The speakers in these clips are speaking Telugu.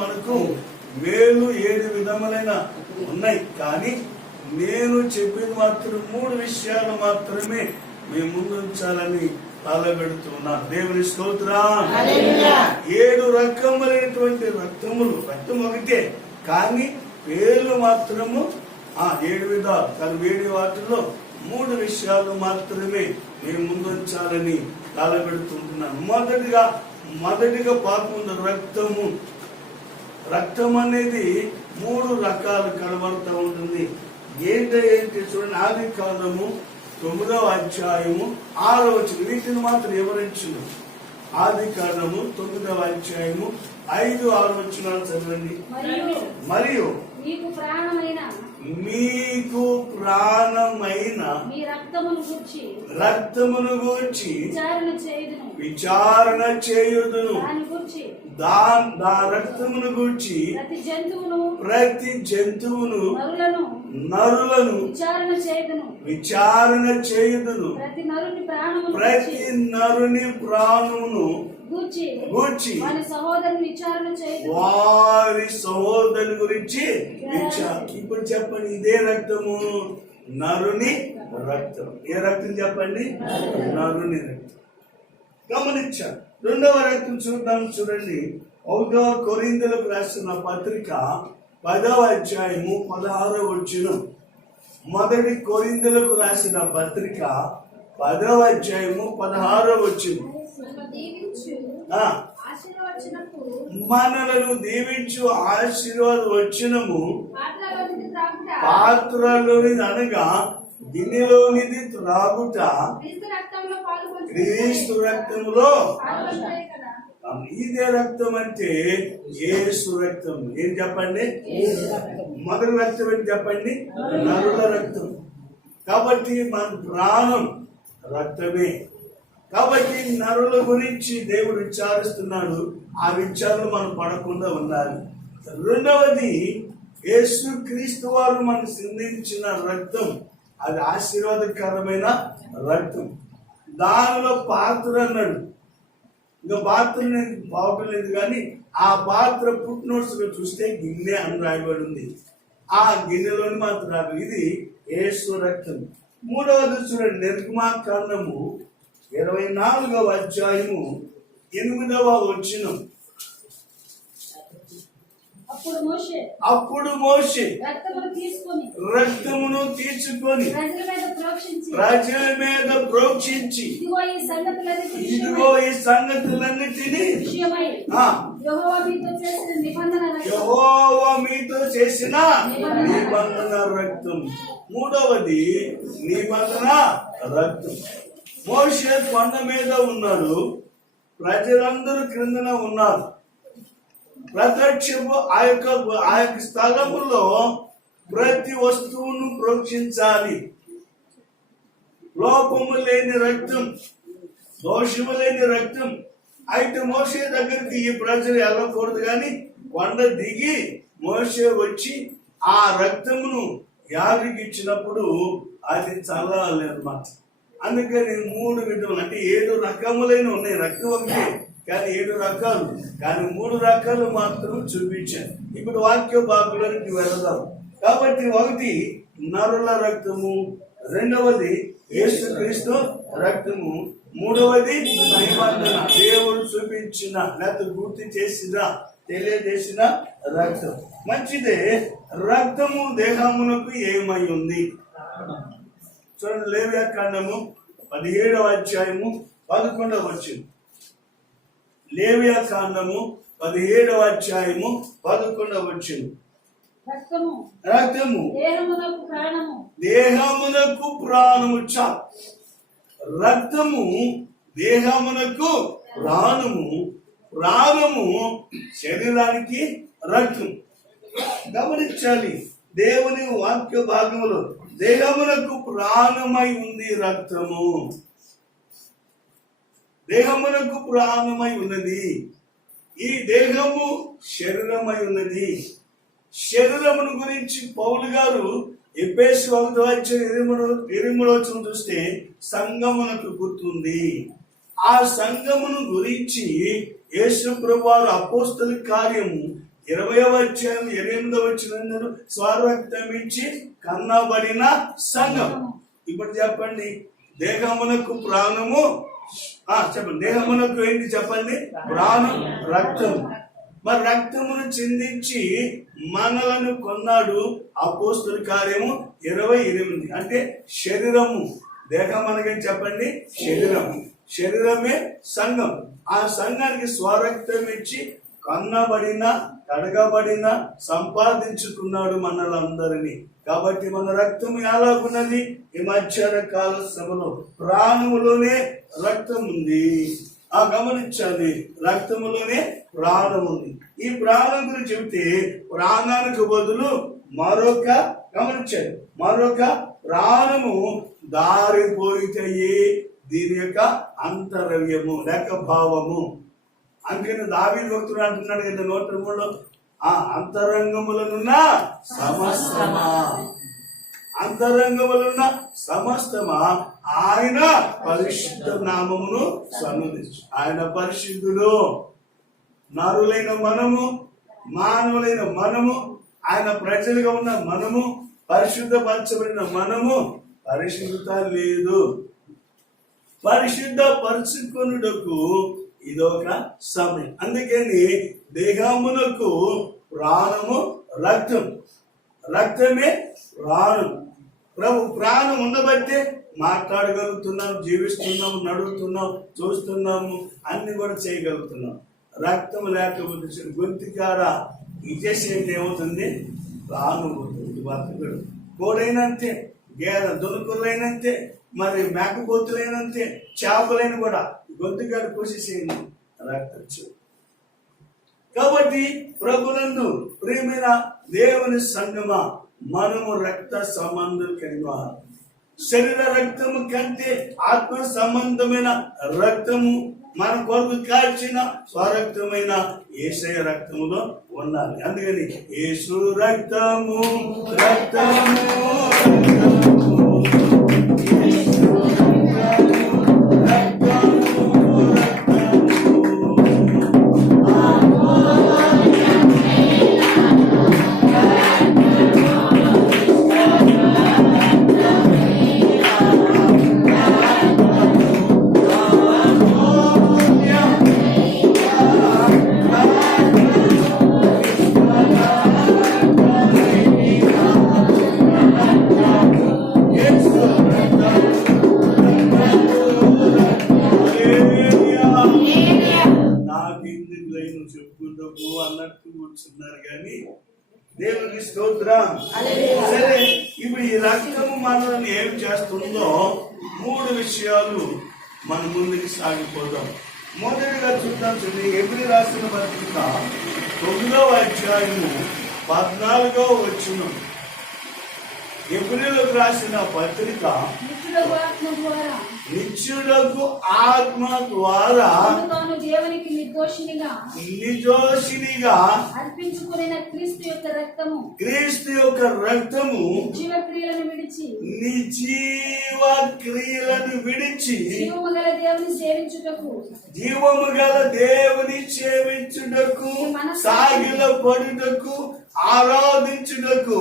మనకు మేలు 7 విధములైన ఉన్నాయి. కానీ నేను చెప్పింది మాత్రం 3 విషయాలు మాత్రమే మీ ముందు ఉంచాలని తలబెడుతున్నాను. దేవుని స్తోత్రం. 7 రకములైనటువంటి రక్తములు, రక్తం ఒకటే కానీ పేర్లు మాత్రము 7 విధాలు. కానీ వేడి వాటిలో 3 విషయాలు మాత్రమే మీ ముందు ఉంచాలని తలబెడుతుంటున్నాను. మొదటిగా పాపముందు రక్తము. రక్తం అనేది 3 రకాలు కనబడుతూ ఉంటుంది. ఏంటి చూడండి, ఆది కాండము 9వ అధ్యాయము 6వ వచనం. వీటిని మాత్రం వివరించును. ఆది కాండము 9వ అధ్యాయము 5, 6 వచనాలు చదవండి. మరియు మీకు ప్రాణమైన మీ రక్తమును గూర్చి విచారణ చేయుదును. రక్తమును గూర్చి ప్రతి జంతువును నరులను విచారణ చేయుదును. ప్రతి నరుని ప్రాణమును గూర్చి వారి సహోదరుని గురించి విచారణ. ఇప్పుడు చెప్పండి, ఇదే రక్తము నరుని రక్తం. ఏ రక్తం చెప్పండి? నరుని రక్తం. గమనించారు. 2వ రక్తం చూడండి. 1వ కొరింథీయులకు రాసిన పత్రిక 10వ అధ్యాయము 16వ వచనం. 1 కొరింథీయులకు రాసిన పత్రిక 10వ అధ్యాయము 16వ వచనం. మనలను దీవించు ఆశీర్వాద వచనము పాత్రలోని అనగా గిన్నెలోనిది త్రాగుట క్రీస్తు రక్తంలో. ఇదే రక్తం అంటే యేసు రక్తం. ఏం చెప్పండి? మొదటి రక్తం ఏంటి చెప్పండి? నరుల రక్తం. కాబట్టి మన ప్రాణం రక్తమే. కాబట్టి నరుల గురించి దేవుడు విచారిస్తున్నాడు. ఆ విచారణ మనం పడకుండా ఉండాలి. 2వది, యేసు క్రీస్తు వారు మనం సిందించిన రక్తం. అది ఆశీర్వాదకరమైన రక్తం. దానిలో పాత్ర అన్నాడు. ఇంకా పాత్ర నేను బాగులేదు కానీ ఆ పాత్ర పుట్టినోట్స్ చూస్తే గిన్నె అని రాయబడి ఉంది. ఆ గిన్నెలోని మాత్రం ఇది యేసు రక్తం. 3వది చూడండి, నిర్గమాకాండము 24వ అధ్యాయము 8వ వచనం. అప్పుడు మోషే రక్తమును తీసుకొని ప్రజల మీద ప్రోక్షించి ఇదిగో ఈ సంగతులన్నిటినీ యెహోవా మీతో చేసిన నిబంధన రక్తం. 3వది నిబంధన రక్తం. మోషే కొండ మీద ఉన్నాడు, ప్రజలందరూ క్రిందన ఉన్నారు. ప్రత్యక్షము ఆ యొక్క స్థలములో ప్రతి వస్తువును ప్రోక్షించాలి. లోపము లేని రక్తం, దోషము లేని రక్తం. అయితే మోషే దగ్గరికి ఈ ప్రజలు వెళ్ళకూడదు కానీ కొండ దిగి మోషే వచ్చి ఆ రక్తమును యారికి ఇచ్చినప్పుడు అది చల్లాలి అన్నమాట. అందుకని 3 విధములు అంటే 7 రకములైన ఉన్నాయి. రక్తం ఒకటి కానీ 7 రకాలు, కానీ 3 రకాలు మాత్రం చూపించాను. ఇప్పుడు వాక్య భాగంలోకి వెళదాం. కాబట్టి 1 నరుల రక్తము, 2వది యేసుక్రీస్తు రక్తము, 3వది నిబంధన దేవుడు చూపించిన లేకపోతే గుర్తు చేసిన తెలియజేసిన రక్తం. మంచిదే. రక్తము దేహమునకు ఏమై ఉంది చూడండి. లేవియాకాండము 17వ అధ్యాయము 11వ వచనం. లేవియాకాండము 17వ అధ్యాయము 11వ వచనం. రక్తము దేహమునకు ప్రాణము. రక్తము దేహమునకు ప్రాణము, ప్రాణము శరీరానికి రక్తం. గమనించాలి. దేవుని వాక్య భాగములో దేహమునకు ప్రాణమై ఉంది రక్తము. దేహమునకు ప్రాణమై ఉన్నది. ఈ దేహము శరీరమై ఉన్నది. శరీరమును గురించి పౌలు గారు ఎఫెసు 1:23 చూస్తే సంఘమునకు గుర్తుంది. ఆ సంఘమును గురించి యేసు ప్రభువారు అపోస్తల కార్యము 20వ అధ్యాయం 8వ వచనం స్వరక్తం ఇచ్చి కన్నబడిన సంఘం. ఇప్పుడు చెప్పండి, దేహమునకు ప్రాణము చెప్పండి, దేహమునకు ఏంటి చెప్పండి? ప్రాణం, రక్తం. మరి రక్తమును చిందించి మనలను కొన్నాడు. అపోస్తుల కార్యము 28. అంటే శరీరము, దేహం అనగా చెప్పండి శరీరము, శరీరమే సంఘం. ఆ సంఘానికి స్వరక్తం ఇచ్చి కన్నబడిన, కడగబడిన, సంపాదించుకున్నాడు మనలందరినీ. కాబట్టి మన రక్తం ఎలాగున్నది? ఈ మధ్యాహ్న కాల సభలో ప్రాణములోనే రక్తం ఉంది. గమనించాలి, రక్తములోనే ప్రాణం ఉంది. ఈ ప్రాణం గురించి చెబితే ప్రాణానికి బదులు గమనించాలి, మరొక ప్రాణము దారిపోయితే దీని యొక్క అంతరవ్యము లేక భావము. అందుకని దావీదు భక్తుడు అంటున్నాడు కదా 103లో, అంతరంగములనున్న సమస్తమా, అంతరంగములున్న సమస్తమా ఆయన పరిశుద్ధ నామమును సన్నుతించు. ఆయన పరిశుద్ధుడు. నరులైన మనము, మానవులైన మనము, ఆయన ప్రజలుగా ఉన్న మనము, పరిశుద్ధపరచబడిన మనము పరిశుద్ధత లేదు. పరిశుద్ధ పరుచుకొనుటకు ఇదొక సమయం. అందుకని దేహమునకు ప్రాణము, రక్తం, రక్తమే ప్రాణం. ప్రాణం ఉండబట్టే మాట్లాడగలుగుతున్నాం, జీవిస్తున్నాము, నడుస్తున్నాం, చూస్తున్నాము, అన్ని కూడా చేయగలుగుతున్నాం. రక్తం లేకపోతే గొంతుకార ఇచ్చేసేంటి ఏమవుతుంది? ప్రాణం పోతుంది. బతుకుడు కోడైనంతే, గేదె దొనుకులైనంతే, మరి మేకపోతులైనంతే, చేపలైన కూడా గొంతుకాడ కోసేసేయండి, రక్తం. కాబట్టి ప్రభునందు ప్రియమైన దేవుని సంగమా, మనము రక్త సంబంధం కలిగిన శరీర రక్తము కంటే ఆత్మ సంబంధమైన రక్తము మన కొరకు కాల్చిన స్వరక్తమైన యేసయ్య రక్తములో ఉండాలి. అందుకని యేసు రక్తము, రక్తము, అన్నట్టు కూర్చున్నారు కానీ దేవునికి స్తోత్రం. సరే, ఇప్పుడు ఈ రక్తము మనల్ని ఏం చేస్తుందో 3 విషయాలు మన ముందుకు సాగిపోదాం. మొదటిగా చూద్దాం. ఎబ్రీ రాసిన పత్రిక 9వ అధ్యాయము 14వ వచనం. ఎబ్రీలకు రాసిన పత్రిక నిత్యులకు ఆత్మ ద్వారా దేవునికి నిర్దోషినిగా అర్పించుకున్న క్రీస్తు యొక్క రక్తము, క్రీస్తు యొక్క రక్తము జీవ క్రియలను విడిచి, నిజీవ క్రియలను విడిచి జీవము గల దేవుని సేవించుటకు, జీవము గల దేవుని సేవించుటకు, సాగిల పడుటకు, ఆరాధించుటకు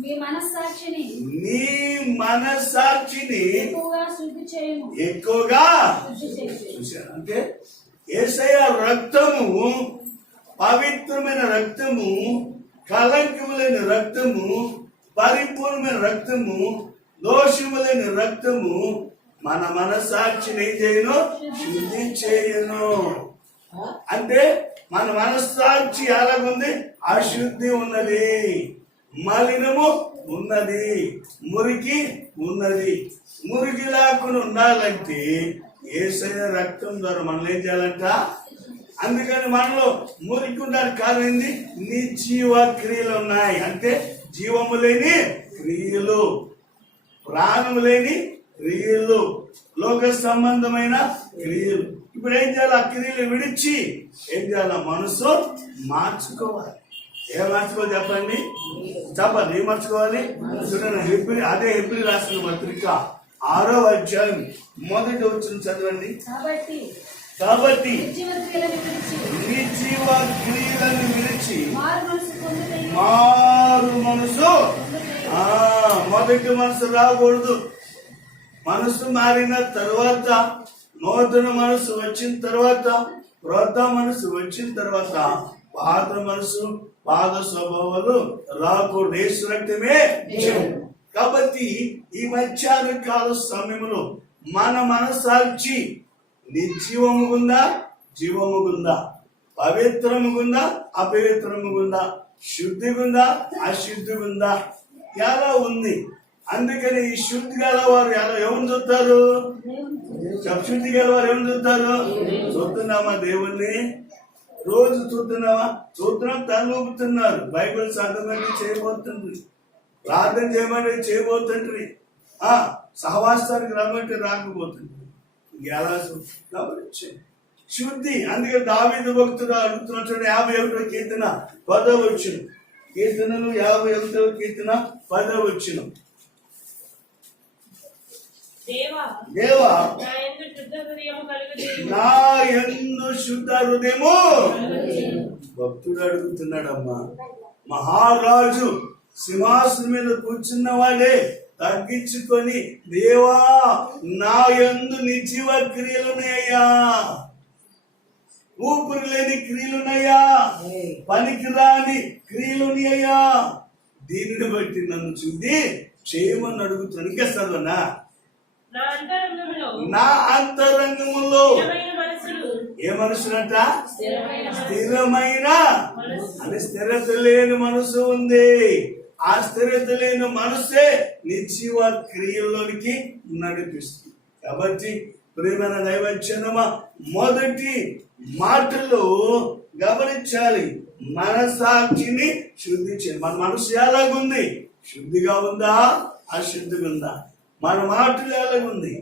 నీ మనస్సాక్షిని ఎక్కువగా చూశాను. అంటే యేసయ్య రక్తము పవిత్రమైన రక్తము, కలంకములైన రక్తము, పరిపూర్ణమైన రక్తము, దోషములైన రక్తము మన మనస్సాక్షిని ఏం చేయను? శుద్ధి చేయను. అంటే మన మనస్సాక్షి ఎలాగుంది? అశుద్ధి ఉన్నది, మలినము ఉన్నది, మురికి ఉన్నది. మురికి లేకుండా ఉండాలంటే యేసయ్య రక్తం ద్వారా మనం ఏం చేయాలంట? అందుకని మనలో మురికి ఉండడానికి కారణం నిర్జీవ క్రియలు ఉన్నాయి. అంటే జీవము లేని క్రియలు, ప్రాణము లేని క్రియలు, లోక సంబంధమైన క్రియలు. ఇప్పుడు ఏం చేయాలి? ఆ క్రియలు విడిచి ఏం చేయాలి? మనసు మార్చుకోవాలి. ఏం మార్చుకోవాలి చెప్పండి? ఏం మార్చుకోవాలి? చూడండి, అదే ఎబ్రీ రాసిన పత్రిక 6వ అధ్యాయం 1వ వచనం చదవండి. కాబట్టి నిర్జీవ క్రియలను విడిచి విడిచి మారు మనసు పొందుటయు మారు మనసు మొదటి మనసు రాకూడదు. మనసు మారిన తర్వాత, నూతన మనసు వచ్చిన తర్వాత, క్రొత్త మనసు వచ్చిన తర్వాత పాత మనసు, పాత స్వభావాలు రాకూడదు. యేసు రక్తమే జీవం. కాబట్టి ఈ మధ్యాహ్న కాల సమయంలో మన మనసాక్షి నిర్జీవముగుందా, జీవముగుందా, పవిత్రముగుందా, అపవిత్రముగుందా, శుద్ధిగుందా, అశుద్ధిగుందా, ఎలా ఉంది? అందుకని ఈ శుద్ధి గల వారు ఎవరు చూస్తారు? శుద్ధి గల వారు ఎవరు చూస్తారు? చూస్తున్నామా దేవుణ్ణి? రోజు చూస్తున్నావా? చూస్తున్నాం, తలూపుతున్నారు. బైబిల్ చదవమని చేయబోతుంది, ప్రార్థన చేయమని చేయబోతుంది, సహవాసానికి రమ్మంటే రాకపోతుంది. ఎలా గమనించండి శుద్ధి. అందుకే దావీదు భక్తుడు అడుగుతున్నాడు చూడండి, 51వ కీర్తన 10వ వచనం. కీర్తనలు 51వ కీర్తన 10వ వచనం. దేవా నా యందు శుద్ధ హృదయము. భక్తుడు అడుగుతున్నాడమ్మా. మహారాజు సింహాసనం మీద కూర్చున్న వాడే తగ్గించుకొని, దేవా నా యందు నిర్జీవ క్రియలున్నాయ్యా, ఊపిరి లేని క్రియలున్నాయ్యా, పనికిరాని క్రియలున్నాయ్యా, దీనిని బట్టి నన్ను శుద్ధి చేయమని అడుగుతున్నాను. ఇంకా చదవనా? నా అంతరంగములో ఏ మనసునంట? స్థిరమైన అని స్థిరత లేని మనసు ఉంది. ఆ స్థిరత లేని మనసే నిర్జీవ క్రియల్లోనికి నడిపిస్తుంది. కాబట్టి ప్రియమైన దైవజనమా, మొదటి మాటలు గమనించాలి. మనసాక్షిని శుద్ధి చేయాలి. మన మనసు ఎలాగుంది? శుద్ధిగా ఉందా, అశుద్ధిగా ఉందా? మన మాటలు ఎలాగుంది?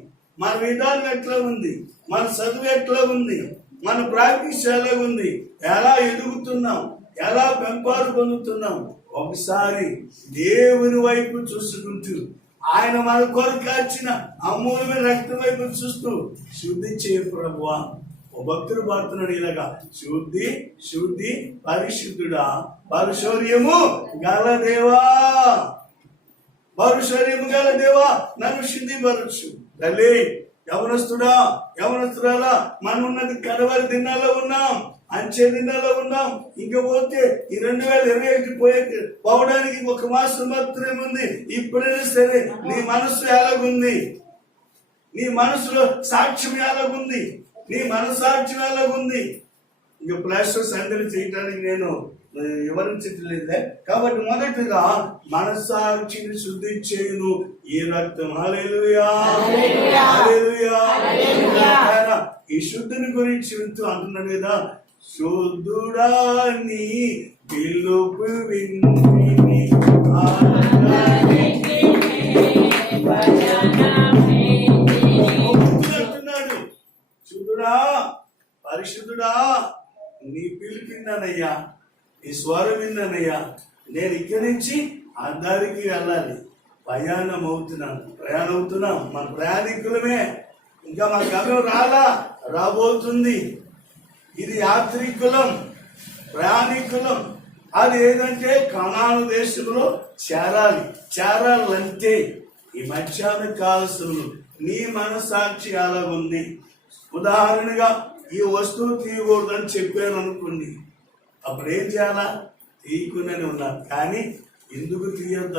మన విధానం ఎట్లా ఉంది? మన చదువు ఎట్లా ఉంది? మన ప్రాక్టీస్ ఎలాగుంది? ఎలా ఎదుగుతున్నాం? ఎలా పెంపారు పొందుతున్నాం? ఒకసారి దేవుని వైపు చూసుకుంటూ, ఆయన మన కొరకు కాచిన అమూల్యమైన రక్తం వైపు చూస్తూ శుద్ధి చేయ ప్రభువా. ఓ భక్తుడు పాడుతున్నాడు ఇలాగా, శుద్ధి శుద్ధి పరిశుద్ధుడా, పరుశౌర్యము గల దేవా, పరుశౌర్యము గల దేవా నన్ను శుద్ధిపరచు. తల్లి, యవనస్తుడా, యవనస్తురాలా, మనం ఉన్నది కడవరి దినాల్లో ఉన్నాం, అంచె దినాల్లో ఉన్నాం. ఇంకా పోతే ఈ 2021 పోవడానికి 1 మాసం మాత్రమే ఉంది. ఇప్పుడైనా సరే నీ మనసు ఎలాగుంది? నీ మనసులో సాక్ష్యం ఎలాగుంది? నీ మనసాక్ష్యం ఎలాగుంది? ఇంకా ప్లాస్టర్ సంగతి చేయడానికి నేను వివరించట్లేదే. కాబట్టి మొదటిగా మనసాక్షిని శుద్ధి చేయును ఈ రక్తం. హల్లెలూయా, హల్లెలూయా. ఈ శుద్ధిని గురించి వింటూ అంటున్నాడు కదా, శుద్ధుడా నీ పిలుపు విని అంటున్నాడు. శుద్ధుడా, పరిశుద్ధుడా, నీ పిలుపు విన్నానయ్యా, ఈ స్వరం విన్నానయ్యా. నేను ఇక్కడి నుంచి అందరికి వెళ్ళాలి, ప్రయాణం అవుతున్నాం. మన ప్రయాణికులమే, ఇంకా మా గమ్యం రాబోతుంది. ఇది యాత్రికులం, ప్రయాణికులం. అది ఏదంటే కనాను దేశంలో చేరాలంటే ఈ మధ్యాహ్న కాలశంలో నీ మనసాక్షి అలా ఉంది. ఉదాహరణగా ఈ వస్తువు తీయకూడదని చెప్పాను అనుకోండి, అప్పుడు ఏం చేయాలా? తీయకుండానే ఉన్నారు. కానీ ఎందుకు తీయొద్దు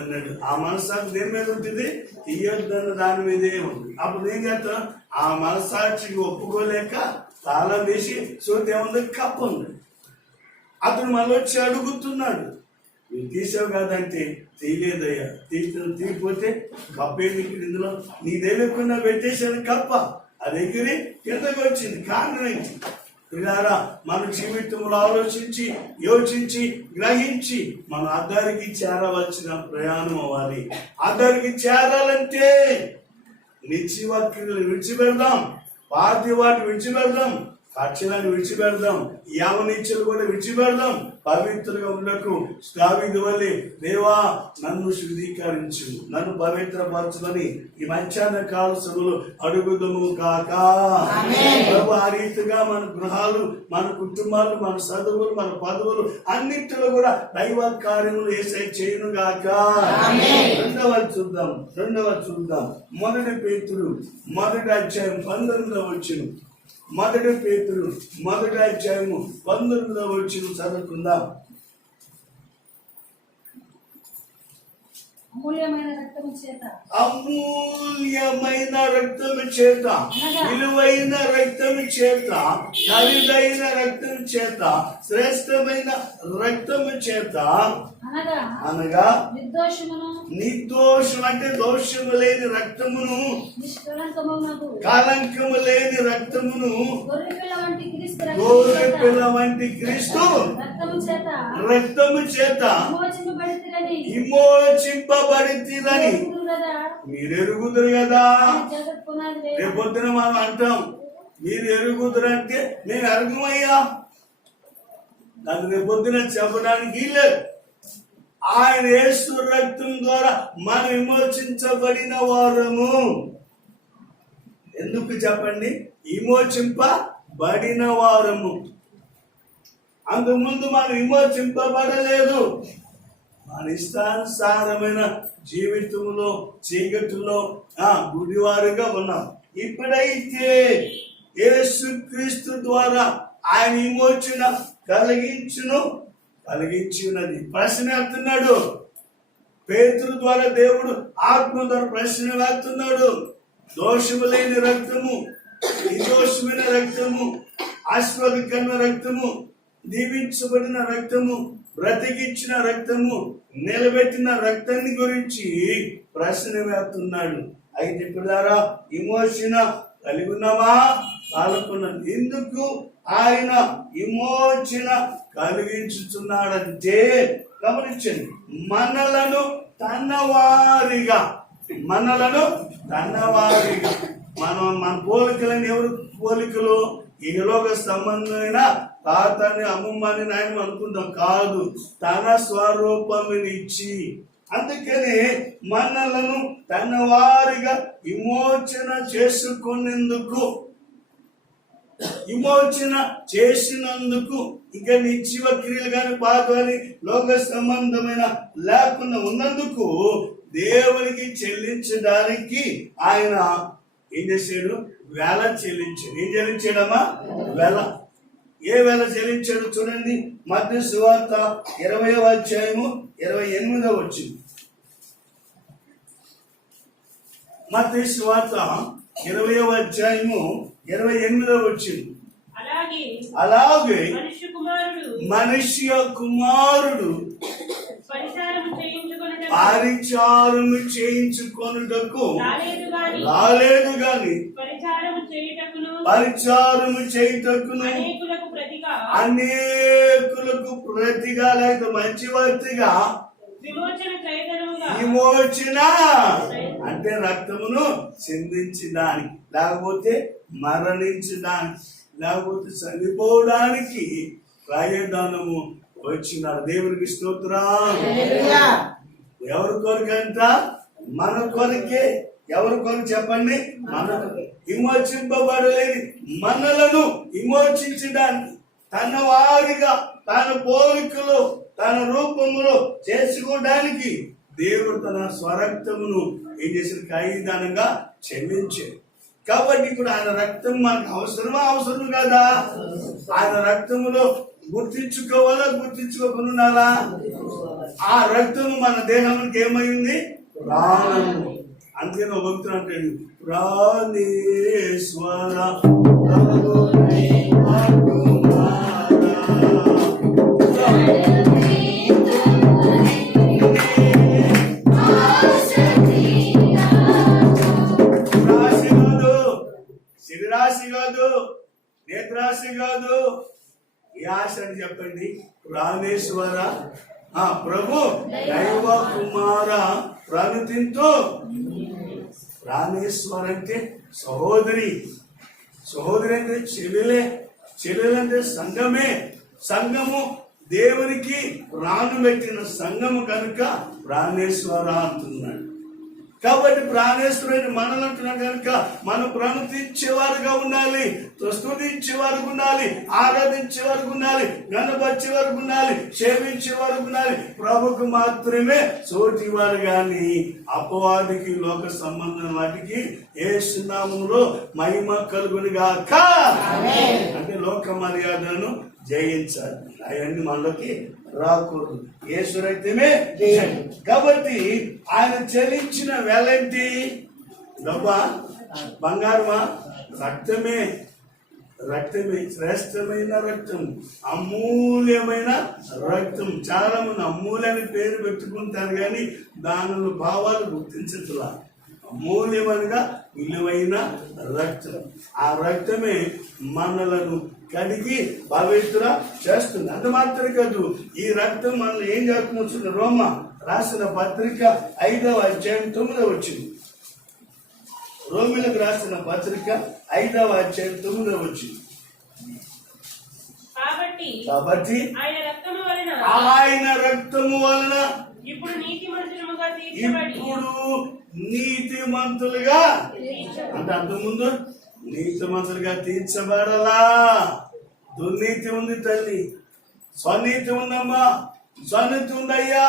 అన్నాడు? ఆ మనసాక్షి దేని మీద ఉంటుంది? తీయొద్దన్న దాని మీదే ఉంది. అప్పుడు ఏం చేస్తాం? ఆ మనసాక్షికి ఒప్పుకోలేక తాళం వేసి చూస్తే ఏముంది? కప్ప ఉంది. అతను మళ్ళీ వచ్చి అడుగుతున్నాడు, నువ్వు తీసావు కాదంటే తీయలేదయ్యా. తీయకపోతే కప్ప ఏమి ఇందులో? నీ తెలియకుండా పెట్టేసాను కప్ప. అది ఎగిరి కిందకు వచ్చింది. కారణం ఏంటి? పిల్లారా, మన జీవితంలో ఆలోచించి, యోచించి, గ్రహించి మన అద్దరికి చేరవలసిన ప్రయాణం అవ్వాలి. అద్దరికి చేరాలంటే నిర్జీవ క్రియలు విడిచిపెడదాం, పాతి వాటి విడిచిపెడదాం, సాక్ష్యాన్ని విడిచిపెడదాం, యావనిచ్చలు కూడా విడిచిపెడదాం, పవిత్రంగా ఉండకు. దావీదు వలె దేవా నన్ను శుద్ధీకరించు, నన్ను పవిత్రపరచుకొని ఈ మధ్యాహ్న కాల సభలో అడుగుదము కాక. ప్రభు ఆ రీతిగా మన గృహాలు, మన కుటుంబాలు, మన చదువులు, మన పదవులు అన్నింటిలో కూడా దైవ కార్యములు యేసయ్య చేయును గాక. రెండవ చూద్దాం 1 పేతురు 1వ అధ్యాయం 19వ వచనం. 1 పేతురు 1వ అధ్యాయము 19వ వచనం చదువుకుందాం. అమూల్యమైన రక్తము చేత, అమూల్యమైన రక్తము చేత, విలువైన రక్తము చేత, ఖరీదైన రక్తము చేత, శ్రేష్టమైన రక్తము చేత, అనగా నిర్దోషమును, నిర్దోషం అంటే దోషము లేని రక్తమును, నిష్కళంకమునగు కళంకము లేని రక్తమును, గొర్రెపిల్ల వంటి క్రీస్తు గొర్రెపిల్ల వంటి క్రీస్తు రక్తము చేత, రక్తము చేత విమోచింపబడితిరని మీరు ఎరుగుదురు కదా. రేపొద్దున మనం అంటాం మీరు ఎరుగుదురు అంటే మేము ఎరగమయ్యా, దాన్ని రేపొద్దున చెప్పడానికి లేదు. ఆయన యేసు రక్తం ద్వారా మనం విమోచించబడిన వారము. ఎందుకు చెప్పండి? విమోచింపబడిన వారము. అంతకుముందు మనం విమోచింపబడలేదు. మన ఇష్టానుసారమైన జీవితంలో చీకటిలో గుడివారుగా ఉన్నాం. ఇప్పుడైతే యేసుక్రీస్తు ద్వారా ఆయన విమోచన కలిగించినది. ప్రశ్న వేస్తున్నాడు పేతురు ద్వారా, దేవుడు ఆత్మ ద్వారా ప్రశ్న వేస్తున్నాడు. దోషము లేని రక్తము, నిర్దోషమైన రక్తము, ఆస్వాదికరమైన రక్తము, దీవించబడిన రక్తము, బ్రతికించిన రక్తము, నిలబెట్టిన రక్తాన్ని గురించి ప్రశ్న వేస్తున్నాడు. అయితే ఇప్పుడారా విమోచన కలిగి ఉన్నామా? పాల్గొన్నాను. ఎందుకు ఆయన విమోచన కలిగించుతున్నాడంటే గమనించండి, మనలను తనవారిగా మనం మన పోలికలని ఎవరు పోలికలు? ఈలోక సంబంధమైన తాతని అమ్మమ్మని నాయన అనుకుంటాం కాదు, తన స్వరూపమునిచ్చి. అందుకని మనలను తన వారిగా విమోచన చేసినందుకు ఇక నిత్యవ క్రియలు కాని పాత అని లోక సంబంధమైన లేకుండా ఉన్నందుకు దేవునికి చెల్లించడానికి ఆయన ఏం చేశాడు? వేల చెల్లించాడు. ఏం చెల్లించాడమ్మా? వేల. ఏ వేల చెల్లించాడు చూడండి. మత్తయి సువార్త 20వ అధ్యాయము 28వ వచనం. మత్తయి సువార్త 20వ అధ్యాయము 28వ వచనం. అలాగే మనుష్య కుమారుడు పరిచారము చేయించుకొనుటకు రాలేదు గాని పరిచారము చేయుటకును అనేకులకు ప్రతిగా లేక మంచి వర్తిగా విమోచన అంటే రక్తమును చిందించడానికి, లేకపోతే మరణించడానికి, లేకపోతే చనిపోవడానికి ప్రయోజనము వచ్చినారు. దేవునికి స్తోత్రం. ఎవరి కొరకంట? మన కొరకే. ఎవరి కొరకు చెప్పండి? మన విమోచింపబడలేని మనలను విమోచించడానికి, తన వారిగా తన పోలికలో తన రూపములో చేసుకోవడానికి దేవుడు తన స్వరక్తమును ఏం చేసిన ఖరీదానంగా చెల్లించాడు. కాబట్టి ఇప్పుడు ఆయన రక్తం మనకు అవసరం కదా? ఆయన రక్తములో గుర్తించుకోవాలా, గుర్తించుకోకుండా ఆ రక్తము మన దేహానికి ఏమైంది? ప్రాణము. అందుకే ఒక భక్తుడు అంటాడు, ప్రాణేశ్వర రాశి కాదు, నేత్రాశి కాదు, ఏ ఆశ అని చెప్పండి? ప్రాణేశ్వర ప్రభు దైవ కుమార ప్రణుతింతో. ప్రాణేశ్వర అంటే సహోదరి అంటే చెవిలే. చెల్లెలంటే సంఘమే. సంఘము దేవునికి ప్రాణం పెట్టిన సంఘము కనుక ప్రాణేశ్వర అంటున్నాడు. కాబట్టి ప్రాణేశ్వరుని మనల్ని అంటున్నాడు కనుక మనం ప్రణతించేవారుగా ఉండాలి, స్తుతించేవారుగా ఉండాలి, ఆరాధించేవారుగా ఉండాలి, గణపరిచే వరకు ఉండాలి, సేవించే వరకు ఉండాలి. ప్రభుకు మాత్రమే సోటివారు గాని అపవాదికి లోక సంబంధం వాటికి యేసు నామములో మహిమ కలుగును గాక. అంటే లోక మర్యాదను జయించాలి. అవన్నీ మనలోకి రాకూడదు. యేసు రక్తమే జయం. కాబట్టి ఆయన చెల్లించిన వెలంటి డబ్బా, బంగారమా? రక్తమే. రక్తమే, శ్రేష్టమైన రక్తం, అమూల్యమైన రక్తం. చాలా మంది అమూల్యమైన పేరు పెట్టుకుంటారు కానీ దానిలో భావాలు గుర్తించట్లా. అమూల్యమైనగా విలువైన రక్తం. ఆ రక్తమే మనలను కడిగి పవిత్ర చేస్తుంది. అంత మాత్రం కాదు, ఈ రక్తం మనల్ని ఏం చేస్తుంది? రోమ రాసిన పత్రిక 5వ అధ్యాయం 9వ వచ్చింది. రోమిలకు రాసిన పత్రిక 5వ అధ్యాయం 9వ వచ్చింది. కాబట్టి ఆయన రక్తము వలన ఇప్పుడు నీతిమంతులుగా, అంటే అంతకుముందు నీతిమంతులుగా తీర్చబడలా. దుర్నీతి ఉంది తల్లి, స్వనీతి ఉందమ్మా, స్వనీతి ఉందయ్యా.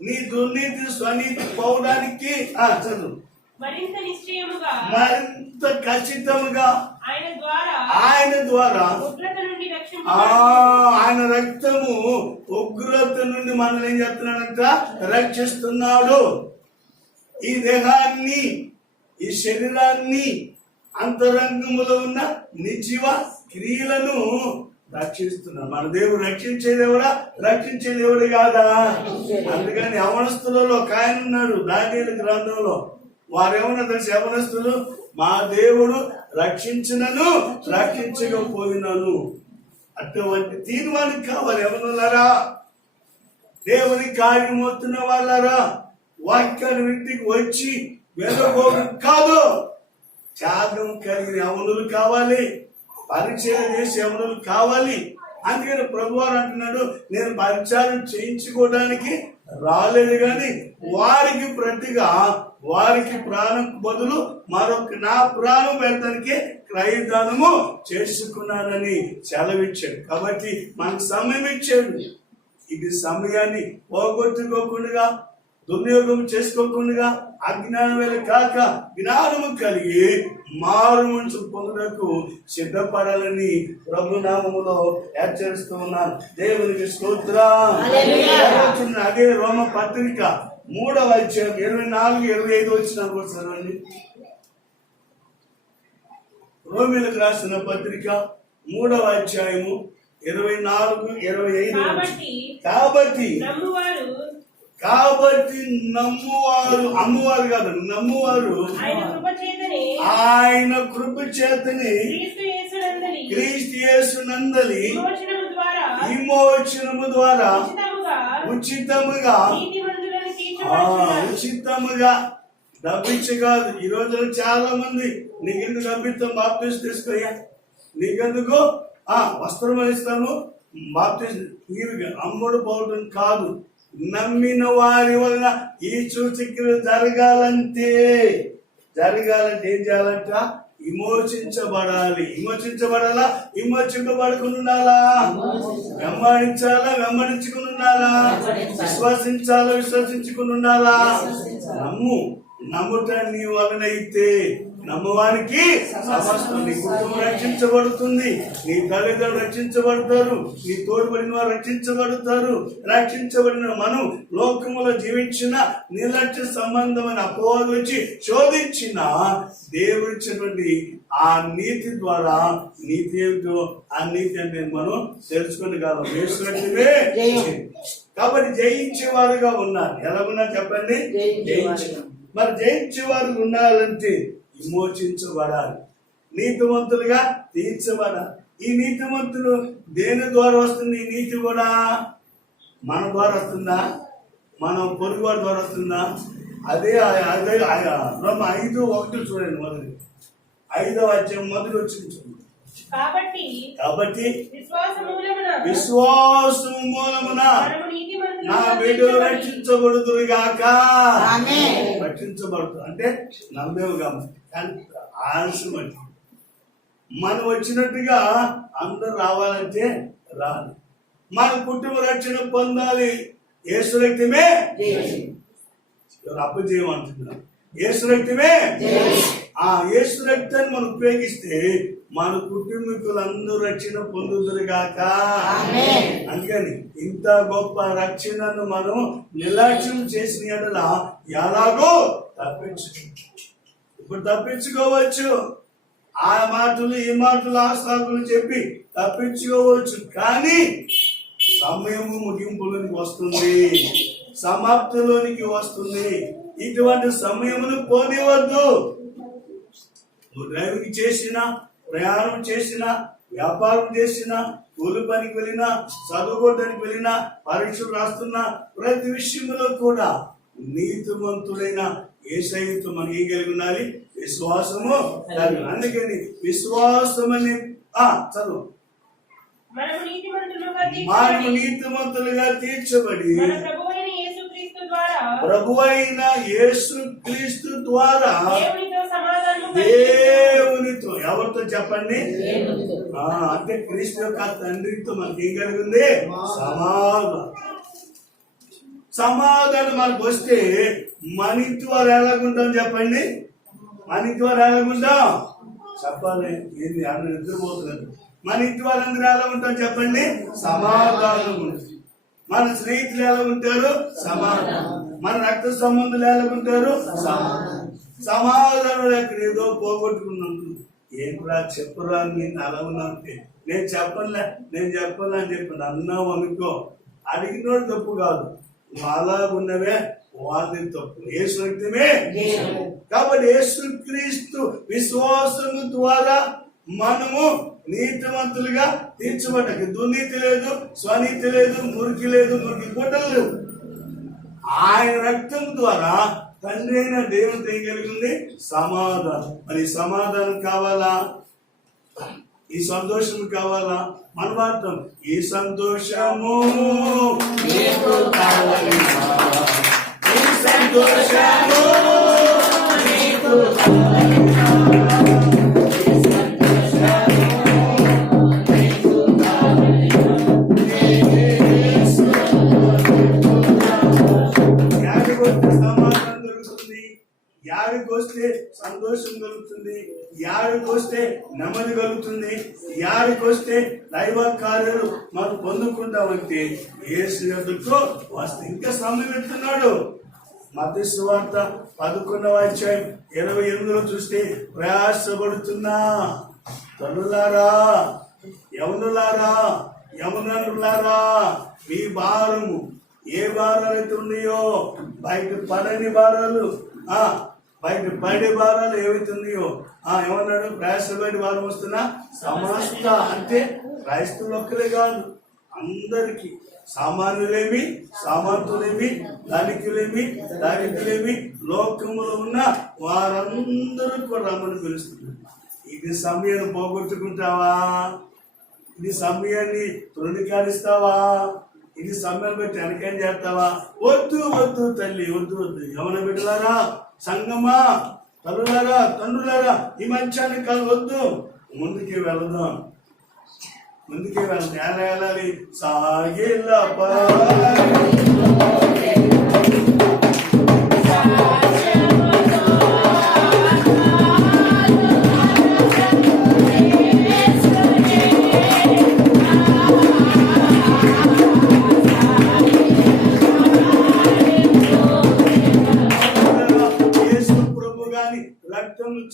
నీ దుర్నీతి స్వనీతి పోవడానికి చదువు మరింత నిశ్చయముగా, మరింత ఖచ్చితంగా ఆయన ద్వారా ఆయన రక్తము ఉగ్రత నుండి మనల్ని ఏం చేస్తున్నాడంట? రక్షిస్తున్నాడు. ఈ దేహాన్ని, ఈ శరీరాన్ని, అంతరంగములో ఉన్న నిర్జీవ క్రియలను రక్షిస్తున్నాడు. మన దేవుడు రక్షించేదేవుడా? రక్షించేదేవుడు కాదా? అందుకని యవనస్తులలో ఒక ఆయన ఉన్నాడు దానియేలు గ్రంథంలో. వారేమన్నా తెలిసి యవనస్తులు, మా దేవుడు రక్షించినను రక్షించకపోయినను. అటువంటి తీర్మానం కావాలి యవనులారా, దేవుని కార్యమవుతున్న వాళ్ళారా. వాక్యాన్ని ఇంటికి వచ్చి వెళ్ళబోవడం కాదు, త్యాగం కలిగిన యవనులు కావాలి, పరిచయం చేసే యవనులు కావాలి. అందుకని ప్రభువారు అంటున్నాడు, నేను పరిచయం చేయించుకోవడానికి రాలేదు కానీ వారికి ప్రతిగా వారికి ప్రాణం బదులు మరొక నా ప్రాణం పెట్టడానికి క్రయదానము చేసుకున్నానని సెలవిచ్చాడు. కాబట్టి మనకు సమయం ఇచ్చాడు. ఇది సమయాన్ని పోగొట్టుకోకుండా, దుర్వినియోగం చేసుకోకుండా, అజ్ఞానం వేళ కాక జ్ఞానము కలిగి మారు మనసు పొందుటకు సిద్ధపడాలని ప్రభు నామములో హెచ్చరిస్తూ ఉన్నాను. దేవునికి స్తోత్రం. అదే రోమ పత్రిక 3వ అధ్యాయం 24-25 వచ్చిన చదవండి. రోమిలకు రాసిన పత్రిక 3వ అధ్యాయము 24-25. కాబట్టి నమ్మువారు, అమ్మవారు కాదు, నమ్మువారు ఆయన కృప చేతని క్రీస్తు యేసునందలి విమోచనము ద్వారా ఉచితముగా డబ్బించగాదు. ఈ రోజున చాలా మంది నీకెందుకు డబ్బిస్తాం, బాప్టిస్ట్ తీసుకోయా, నీకెందుకు వస్త్రం ఇస్తాము, బాప్టిస్ట్ అమ్ముడు పోవడం కాదు. నమ్మిన వారి వలన ఈ సూచక్రియలు జరగాలంటే ఏం చేయాలంట? విమోచించబడాలి. విమోచించబడాలా? విమోచింపబడకుండా ఉండాలా? వెంబడించాలా? వెంబడించుకుని ఉండాలా? విశ్వసించాలా? విశ్వసించుకుని ఉండాలా? నమ్ముట నీ వలనైతే నమ్మవానికి సమస్తం. నీ కుటుంబం రక్షించబడుతుంది, నీ తల్లిదండ్రులు రక్షించబడతారు, నీ తోడుబడిన వారు రక్షించబడతారు. రక్షించబడిన మనం లోకములో జీవించిన నిర్లక్ష్య సంబంధమైన అపవాదు వచ్చి శోధించిన దేవుడిచ్చినటువంటి ఆ నీతి ద్వారా, నీతి ఏమిటో ఆ నీతి అంటే మనం తెలుసుకోగలం. వేసుకుంటే కాబట్టి జయించేవారుగా ఉన్నారు. ఎలా ఉన్నారు చెప్పండి? జయించిన. మరి జయించేవారు ఉండాలంటే విమోచించబడాలి, నీతిమంతులుగా తీర్చబడాలి. ఈ నీతిమంతులు దేని ద్వారా వస్తుంది? ఈ నీతి కూడా మన ద్వారా వస్తుందా? మనం పొరుగు వారి ద్వారా వస్తుందా? అదే 5:1 చూడండి. మొదటి 5వ అధ్యాయం మొదటి వచ్చింది. కాబట్టి విశ్వాసము మూలమున నా బిడ్డలు రక్షించబడుదురుగాక. రక్షించబడుతుంది అంటే నమ్మేవు కాబట్టి, కానీ ఆలస్యం అంటే మనం వచ్చినట్టుగా అందరూ రావాలంటే రాదు. మన కుటుంబ రక్షణ పొందాలి. యేసు రక్తమే అప్పు చేయమంటున్నారు. యేసు రక్తమే. ఆ యేసు రక్తాన్ని మనం ఉపయోగిస్తే మన కుటుంబీకులందరూ రక్షణ పొందుదురుగాక. అందుకని ఇంత గొప్ప రక్షణను మనం నిర్లక్ష్యం చేసిన యెడల ఎలాగో ఇప్పుడు తప్పించుకోవచ్చు. ఆ మాటలు ఈ మాటలు ఆ సాకులు చెప్పి తప్పించుకోవచ్చు. కానీ సమయము ముగింపులోనికి వస్తుంది, సమాప్తిలోనికి వస్తుంది. ఇటువంటి సమయమును పోనివద్దు. నువ్వు డ్రైవింగ్ చేసినా, ప్రయాణం చేసినా, వ్యాపారం చేసినా, కూలి పనికి వెళ్ళినా, చదువుకోవడానికి వెళ్ళినా, పరీక్షలు రాస్తున్నా, ప్రతి విషయంలో కూడా నీతిమంతుడైన యేసయ్యతో మనం ఏం కలిగి ఉండాలి? విశ్వాసము. అందుకని విశ్వాసం అని చదువు. మనము నీతిమంతులుగా తీర్చబడి ప్రభువైన యేసుక్రీస్తు ద్వారా దేవునితో, ఎవరితో చెప్పండి? అంటే క్రీస్తు యొక్క తండ్రితో మనకి ఏం కలిగింది? సమాధానం మనకు వస్తే మన ఇంటి వారు ఎలాగుంటాం చెప్పండి? మన ఇంటి వారు ఎలాగుంటాం చెప్పాలి. ఏంది అన్న నిద్రపోతున్నారు. మన ఇంటి వాళ్ళందరూ ఎలా ఉంటాం చెప్పండి? సమాధానం ఉంటుంది. మన స్నేహితులు ఎలా ఉంటారు? సమాధానం. మన రక్త సంబంధులు ఎలా ఉంటారు? సమాధానం ఎక్కడ ఏదో పోగొట్టుకున్నాను. ఏంట్రా చెప్పురా నేను అలా ఉన్నాంటే నేను చెప్పలే అని చెప్పి అన్నావు అనుకో, అడిగినోడు తప్పు కాదు, నువ్వు అలా ఉన్నవే వాళ్ళని తప్పు. యేసు రక్తమే. కాబట్టి యేసుక్రీస్తు విశ్వాసము ద్వారా మనము నీతిమంతులుగా తీర్చబడ్డకి. దుర్నీతి లేదు, స్వనీతి లేదు, మురికి లేదు, మురికి గుడ్డలు లేవు. ఆయన రక్తం ద్వారా తండ్రి అయిన దేవునితో ఏం కలిగింది? సమాధానం. మరి సమాధానం కావాలా? ఈ సంతోషం కావాలా? మన వార్తం ఈ సంతోషము నీకు కావాలినా? ఈ సంతోషము నీకు కావాలినా? యాడికి వస్తే సంతోషం కలుగుతుంది, యాడికి వస్తే నెమ్మది కలుగుతుంది, యాడికి వస్తే దైవ కార్యాలు మనం పొందుకుంటామంటే యేసు యొద్దకు వస్తే. ఇంకా సమయం పెడుతున్నాడు. మత్తయి సువార్త 11వ అధ్యాయం 28లో చూస్తే, ప్రయాసపడుతున్నా తల్లులారా, యవనులారా, యముననులారా, మీ భారము ఏ భారాలు అయితే ఉన్నాయో, బయట పడని భారాలు, బయట పడే భారాలు ఏవైతే ఉన్నాయో, ఏమన్నాడు? ప్రయాసపడి భారం వస్తున్నా సమస్త, అంటే క్రైస్తవులు ఒక్కలే కాదు, అందరికీ, సామాన్యులేమి, సామంతులేమి, ధనికులేమి, దరిద్రులేమి, లోకములో ఉన్న వారందరూ కూడా రమ్మని పిలుస్తున్నారు. ఇది సమయాన్ని పోగొట్టుకుంటావా? ఇది సమయాన్ని తృణీకరిస్తావా? ఇది సమయం పెట్టి వెనకేం చేస్తావా? వద్దు తల్లి, వద్దు. యవన బిడ్డలారా, సంగమా, తల్లులారా, తండ్రులారా, ఈ మంచాన్ని కలవద్దు. ముందుకే వెళదాం. ఎలా వెళ్ళాలి? సాగిలా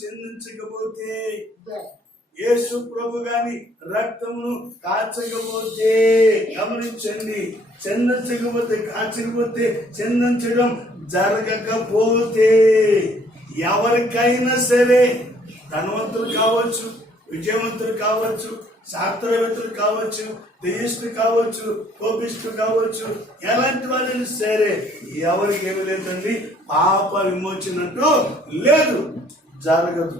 చెందించకపోతే, యేసు ప్రభు గాని రక్తమును కాచకపోతే, గమనించండి, చెందించకపోతే, కాచకపోతే, చెందించడం జరగకపోతే, ఎవరికైనా సరే, ధనవంతులు కావచ్చు, విజయవంతులు కావచ్చు, శాస్త్రవేత్తలు కావచ్చు, తెయిస్టు కావచ్చు, కోపిస్టు కావచ్చు, ఎలాంటి వాళ్ళని సరే ఎవరికి ఏమి లేదండి, పాప విమోచనట్టు లేదు. జరగదు.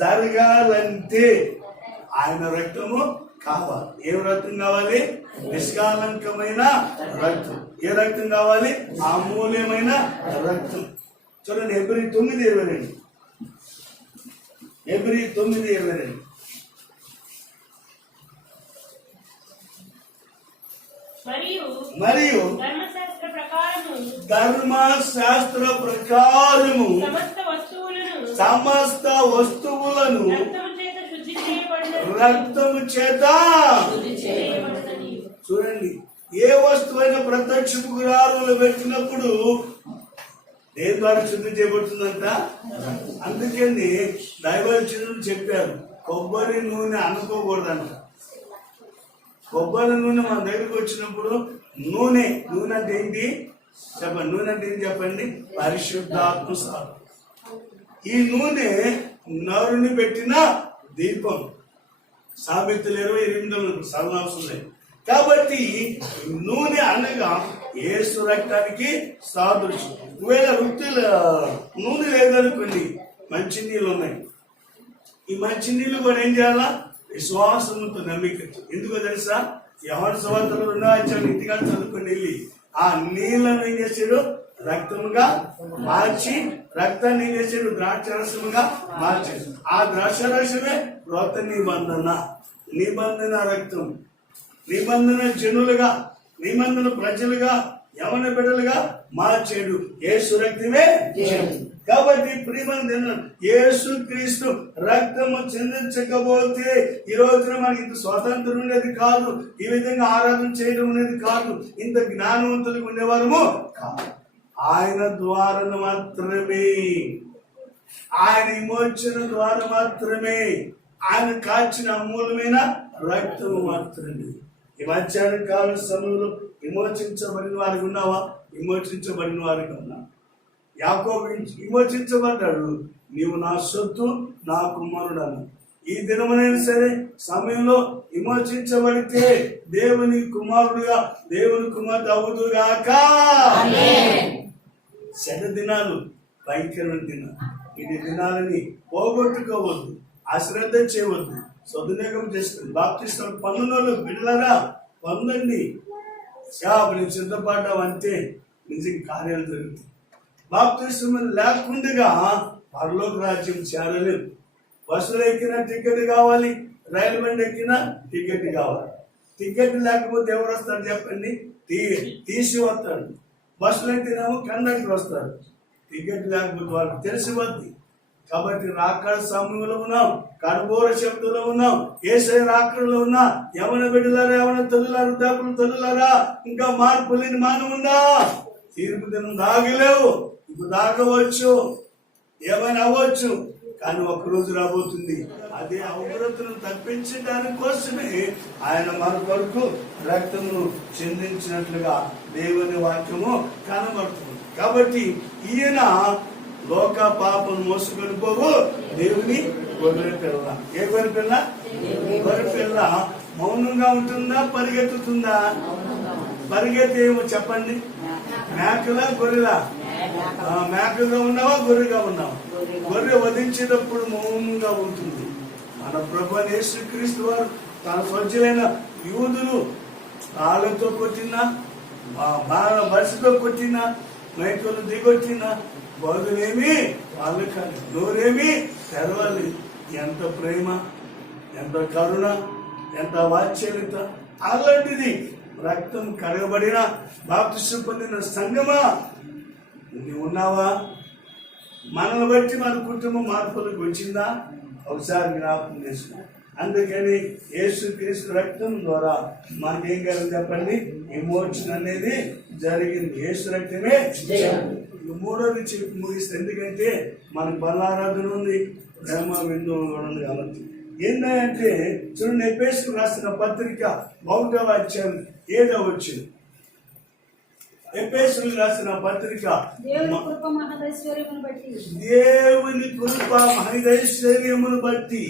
జరగాలంటే ఆయన రక్తము కావాలి. ఏం రక్తం కావాలి? నిష్కాలంకమైన రక్తం. ఏ రక్తం కావాలి? అమూల్యమైన రక్తం. చూడండి హెబ్రీ 9:22. హెబ్రీ 9:22. మరియు ధర్మశాస్త్ర ప్రకారము సమస్త వస్తువులను రక్తము చేత చూడండి, ఏ వస్తువైనా ప్రత్యక్ష గుడారంలో పెట్టినప్పుడు దేని ద్వారా శుద్ధి చేయబడుతుందంట. అందుకని దైవజనులు చెప్పారు, కొబ్బరి నూనె అనుకోకూడదంట. కొబ్బరి నూనె మన దగ్గరికి వచ్చినప్పుడు నూనె అంటే ఏంటి చెప్పండి? నూనె అంటే ఏంటి చెప్పండి? పరిశుద్ధాత్మ సాధన. ఈ నూనె నరుని పెట్టిన దీపం. సామెతలు 28 సర్వనాశనం లేదు. కాబట్టి నూనె అనగా యేసు రక్తానికి సాదృశ్యం. ఒకవేళ నూనె లేదనుకోండి, మంచి నీళ్ళు ఉన్నాయి. ఈ మంచి నీళ్ళు కూడా ఏం చేయాలా? విశ్వాసంతో నమ్మిక. ఎందుకో తెలుసా? యోహాను సువార్త 2వ ఇంటిగా చదువుకొని వెళ్ళి ఆ నీళ్లను ఏం చేశాడు? రక్తముగా మార్చి, రక్తాన్ని ఏం చేశాడు? ద్రాక్షరసముగా మార్చాడు. ఆ ద్రాక్షరసమే క్రొత్త నిబంధన రక్తం. నిబంధన జనులుగా, నిబంధన ప్రజలుగా, యవన బిడ్డలుగా మార్చాడు. యేసు రక్తమే. కాబట్టి ప్రియమైన యేసు క్రీస్తు రక్తము చెందించకపోతే ఈ రోజున మనకి ఇంత స్వాతంత్రం ఉండేది కాదు, ఈ విధంగా ఆరాధన చేయడం అనేది కాదు, ఇంత జ్ఞానవంతులుగా ఉండేవారము కాదు. ఆయన ద్వారా మాత్రమే, ఆయన విమోచన ద్వారా మాత్రమే, ఆయన కాచిన అమూల్యమైన రక్తము మాత్రమే. ఈ మధ్యాహ్న కాల సమయంలో విమోచించబడిన వారికి ఉన్నావా? విమోచించబడిన వారికి ఉన్నా. యాకోబు విమోచించబడ్డాడు, నీవు నా సొత్తు, నా కుమారుడను. ఈ దినమునైనా సరే సమయంలో విమోచించబడితే దేవుని కుమారుడుగా, దేవుని కుమార్తె అవుదుగాక. శత దినాలు భయంకరమైన దినాలు. ఇది దినాలని పోగొట్టుకోవద్దు, అశ్రద్ధ చేయవద్దు, సదునియోగం చేసుకుని బాప్తిస్తం పొందినోళ్ళు బిడ్డలారా పొందండి. నేను సిద్ధపడ్డావంటే నిజంగా కార్యాలు జరుగుతాయి. బాప్తిస్తం లేకుండా పరలోక రాజ్యం చేరలేదు. బస్సులు ఎక్కినా టికెట్ కావాలి, రైలు బండి ఎక్కినా టికెట్ కావాలి. టికెట్ లేకపోతే ఎవరు వస్తారు చెప్పండి? తీసి వస్తాడు. బస్సులు ఎక్కినాము కండక్టర్ వస్తారు. టికెట్ లేకపోతే వాళ్ళకి తెలిసిపోద్ది. కాబట్టి రాకడ సమయంలో ఉన్నాం, కడబోర శబ్దంలో ఉన్నాం, ఏసై రాకడలో ఉన్నా. యవన బిడ్డలారా, యవన తల్లులారా, వృద్ధాపుల తల్లులారా, ఇంకా మార్పు లేని మానవ ఉందా? తీర్పు దినం దాగలేవు, ఇప్పుడు దాగవచ్చు, ఏమైనా అవ్వచ్చు, కానీ ఒక రోజు రాబోతుంది. అదే ఉగ్రతను తప్పించడానికి కోసమే ఆయన మన కొరకు రక్తమును చెందించినట్లుగా దేవుని వాక్యము కనబడుతుంది. కాబట్టి ఈయన లోక పాపను మోసుకొని పోవు దేవుని గొర్రె పిల్ల. ఏ గొర్రె పిల్ల? గొర్రె పిల్ల మౌనంగా ఉంటుందా, పరిగెత్తుతుందా? పరిగెత్తి ఏమో చెప్పండి? మేకలా గొర్రెలా? మేకగా ఉన్నావా, గొర్రెగా ఉన్నావా? గొర్రె వధించేటప్పుడు మౌనంగా ఉంటుంది. మన ప్రభు యేసుక్రీస్తు వారు తన స్వచ్ఛలైన యూదులు రాళ్లతో కొట్టినా, బస్సుతో కొట్టినా, మైకులు దిగొట్టినా బదులేమి వాళ్ళు కాదు, నోరేమి తెరవాలి. ఎంత ప్రేమ, ఎంత కరుణ, ఎంత వాత్సల్యత! అలాంటిది రక్తం కరగబడిన బాప్తిస్మం పొందిన సంగమా నువ్వు ఉన్నావా? మనల్ని బట్టి మన కుటుంబం మార్పులకు వచ్చిందా? ఒకసారి జ్ఞాపకం చేసుకో. అందుకని యేసుక్రీస్తు రక్తం ద్వారా మనకేం కలిగి చెప్పండి? విమోచన అనేది జరిగింది. యేసు రక్తమే. మూడోది చెప్పి ముగిస్తే, ఎందుకంటే మనకు బలారాధన ఉంది, ప్రేమ విందు ఉంది. కాబట్టి ఏంటంటే చూడండి, ఎఫెసీయులకు రాసిన పత్రిక 1వ అధ్యాయం 7వ వచనం. ఎఫెసీయులకు రాసిన పత్రిక దేవుని కృప మహదైశ్వర్యమును బట్టి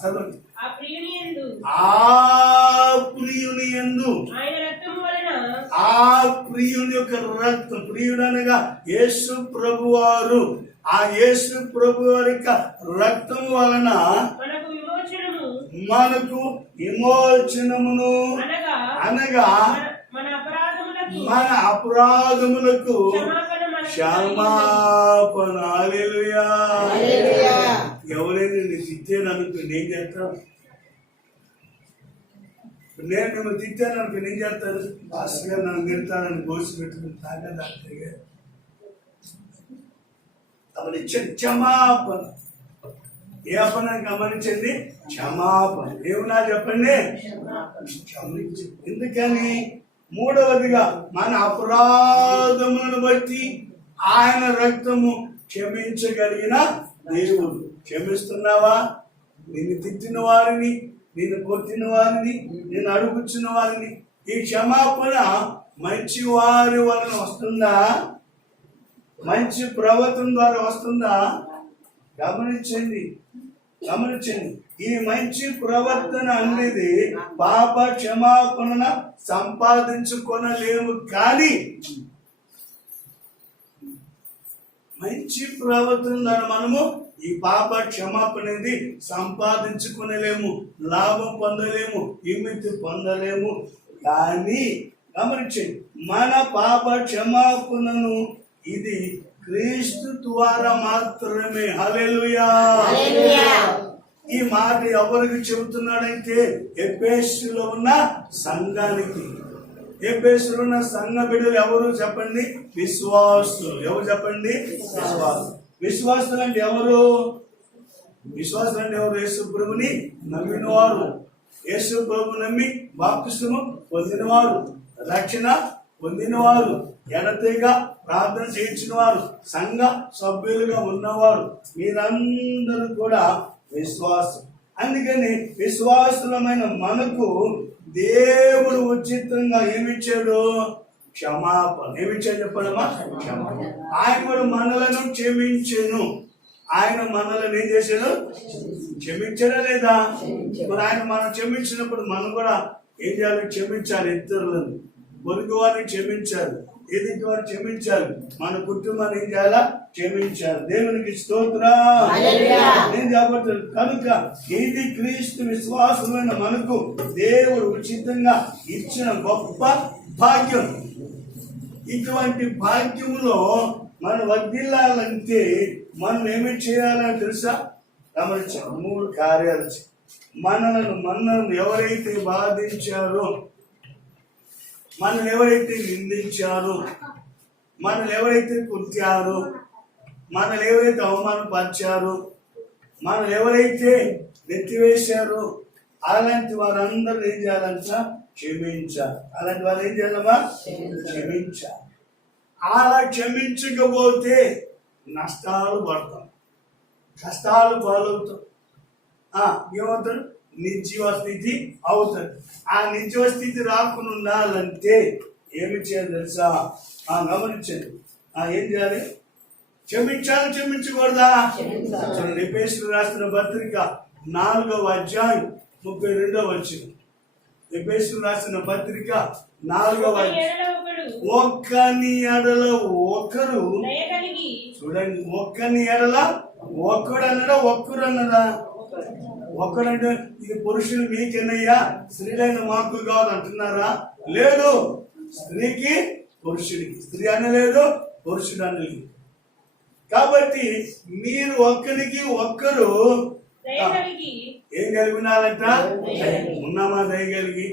చదవండి. ఆ ప్రియుని యందు ఆయన రక్తము వలన, ఆ ప్రియుని యొక్క రక్తం, ప్రియుడు అనగా యేసు ప్రభువారు, ఆ యేసు ప్రభు వారి యొక్క రక్తము వలన మనకు విమోచనము మనకు విమోచనమును అనగా అనగా మన అపరాధములకు మన అపరాధములకు క్షమాపణ మనకు క్షమాపణ. హల్లెలూయా. హల్లెలూయా. ఎవరైనా నేను తిట్టాను అనుకో నేను చేస్తాను. నేను మిమ్మల్ని తిట్టాను అనుకో నేను చేస్తాను. పాస్టర్ గారు నన్ను తిడతానని గోసి పెట్టుకుని తాగేదాకా గమనించండి క్షమాపణ. ఏ అపనాన్ని గమనించండి క్షమాపణ. ఏమన్నా చెప్పండి క్షమించండి. ఎందుకని మూడవదిగా మన అపరాధములను బట్టి ఆయన రక్తము క్షమించగలిగిన దేవుడు. క్షమిస్తున్నావా? నిన్ను తిట్టిన వారిని, నిన్ను కొట్టిన వారిని, నిన్ను అడుగుచున్న వారిని ఈ క్షమాపణ మంచి వారి వలన వస్తుందా? మంచి ప్రవర్తన ద్వారా వస్తుందా? గమనించండి గమనించండి. ఈ మంచి ప్రవర్తన అనేది పాప క్షమాపణ సంపాదించుకొనలేము. కానీ మంచి ప్రవర్తన ద్వారా మనము ఈ పాప క్షమాపణ అనేది సంపాదించుకొనలేము, లాభం పొందలేము, విముక్తి పొందలేము. కానీ గమనించండి మన పాప క్షమాపణను ఇది క్రీస్తు ద్వారా మాత్రమే. హల్లెలూయా. ఈ మాట ఎవరికి చెబుతున్నాడంటే ఎఫెసులో ఉన్న సంఘానికి. ఎఫెసులో ఉన్న సంఘ బిడ్డలు ఎవరు చెప్పండి? విశ్వాసులు. ఎవరు చెప్పండి? విశ్వాసులు. విశ్వాసులు అంటే ఎవరు? విశ్వాసులు అంటే ఎవరు? యేసు ప్రభుని నమ్మిన వారు, యేసు ప్రభు నమ్మి బాప్తిస్మము పొందినవారు, రక్షణ పొందినవారు, ఎడతెగా ప్రార్థన చేయించిన వారు, సంఘ సభ్యులుగా ఉన్నవారు, మీరందరూ కూడా విశ్వాసం. అందుకని విశ్వాసులమైన మనకు దేవుడు ఉచితంగా ఏమిచ్చాడు? క్షమాపణ. ఏమిచ్చాడు చెప్పడమా? క్షమాపణ. ఆయన కూడా మనలను క్షమించెను. ఆయన మనలను ఏం చేశాడు? క్షమించాడా లేదా? మరి ఆయన మనం క్షమించినప్పుడు మనం కూడా ఏం చేయాలి? క్షమించాలి. ఇతరులను, పొరుగు వారిని క్షమించాలి, ఎదుటి వారిని క్షమించాలి, మన కుటుంబాన్ని ఏం చేయాలా? క్షమించాలి. దేవునికి స్తోత్రం. నేను చెప్పట్లేదు. కనుక ఇది క్రీస్తు విశ్వాసమైన మనకు దేవుడు ఉచితంగా ఇచ్చిన గొప్ప భాగ్యం. ఇటువంటి భాగ్యములో మనం వర్ధిల్లాలంటే మనం ఏమి చేయాలని తెలుసా? గమనించాలి. 3 కార్యాలు. మనల్ని ఎవరైతే బాధించారో, మనల్ని ఎవరైతే నిందించారో, మనల్ని ఎవరైతే కుట్టారో, మనల్ని ఎవరైతే అవమానపరిచారో, మనల్ని ఎవరైతే నెత్తివేశారో అలాంటి వారందరూ ఏం చేయాలంట? క్షమించాలి. అలాంటి వారు ఏం చేయాలమ్మా? క్షమించాలి. అలా క్షమించకపోతే నష్టాలు పడతాం, కష్టాలు పాలవుతాం. ఏమవుతాడు? నిర్జీవ స్థితి అవుతుంది. ఆ నిర్జీవ స్థితి రాకుండా ఉండాలంటే ఏమి చేయాలి తెలుసా? గమనించండి. ఏం చేయాలి? క్షమించాలి. క్షమించకూడదా? ఎఫెసీయులకు రాసిన పత్రిక 4వ అధ్యాయం 32వ వచనం. ఎఫెసీయులకు రాసిన పత్రిక 4వ అధ్యాయం. ఒక్కని ఎడల ఒకరు, చూడండి, ఒక్కని ఎడల ఒక్కడు అన్నదా? ఒక్కరు అన్నదా? ఒక్కడంటే ఇది పురుషులు మీకెన్నయ్యా, స్త్రీలైన మాకు కాదు అంటున్నారా? లేదు. స్త్రీకి పురుషుడికి, స్త్రీ అనలేదు, పురుషుడు అనలేదు. కాబట్టి మీరు ఒక్కరికి ఒక్కరు ఏం కలిగి ఉన్నారంట? ఉన్నామా? దయగలిగి.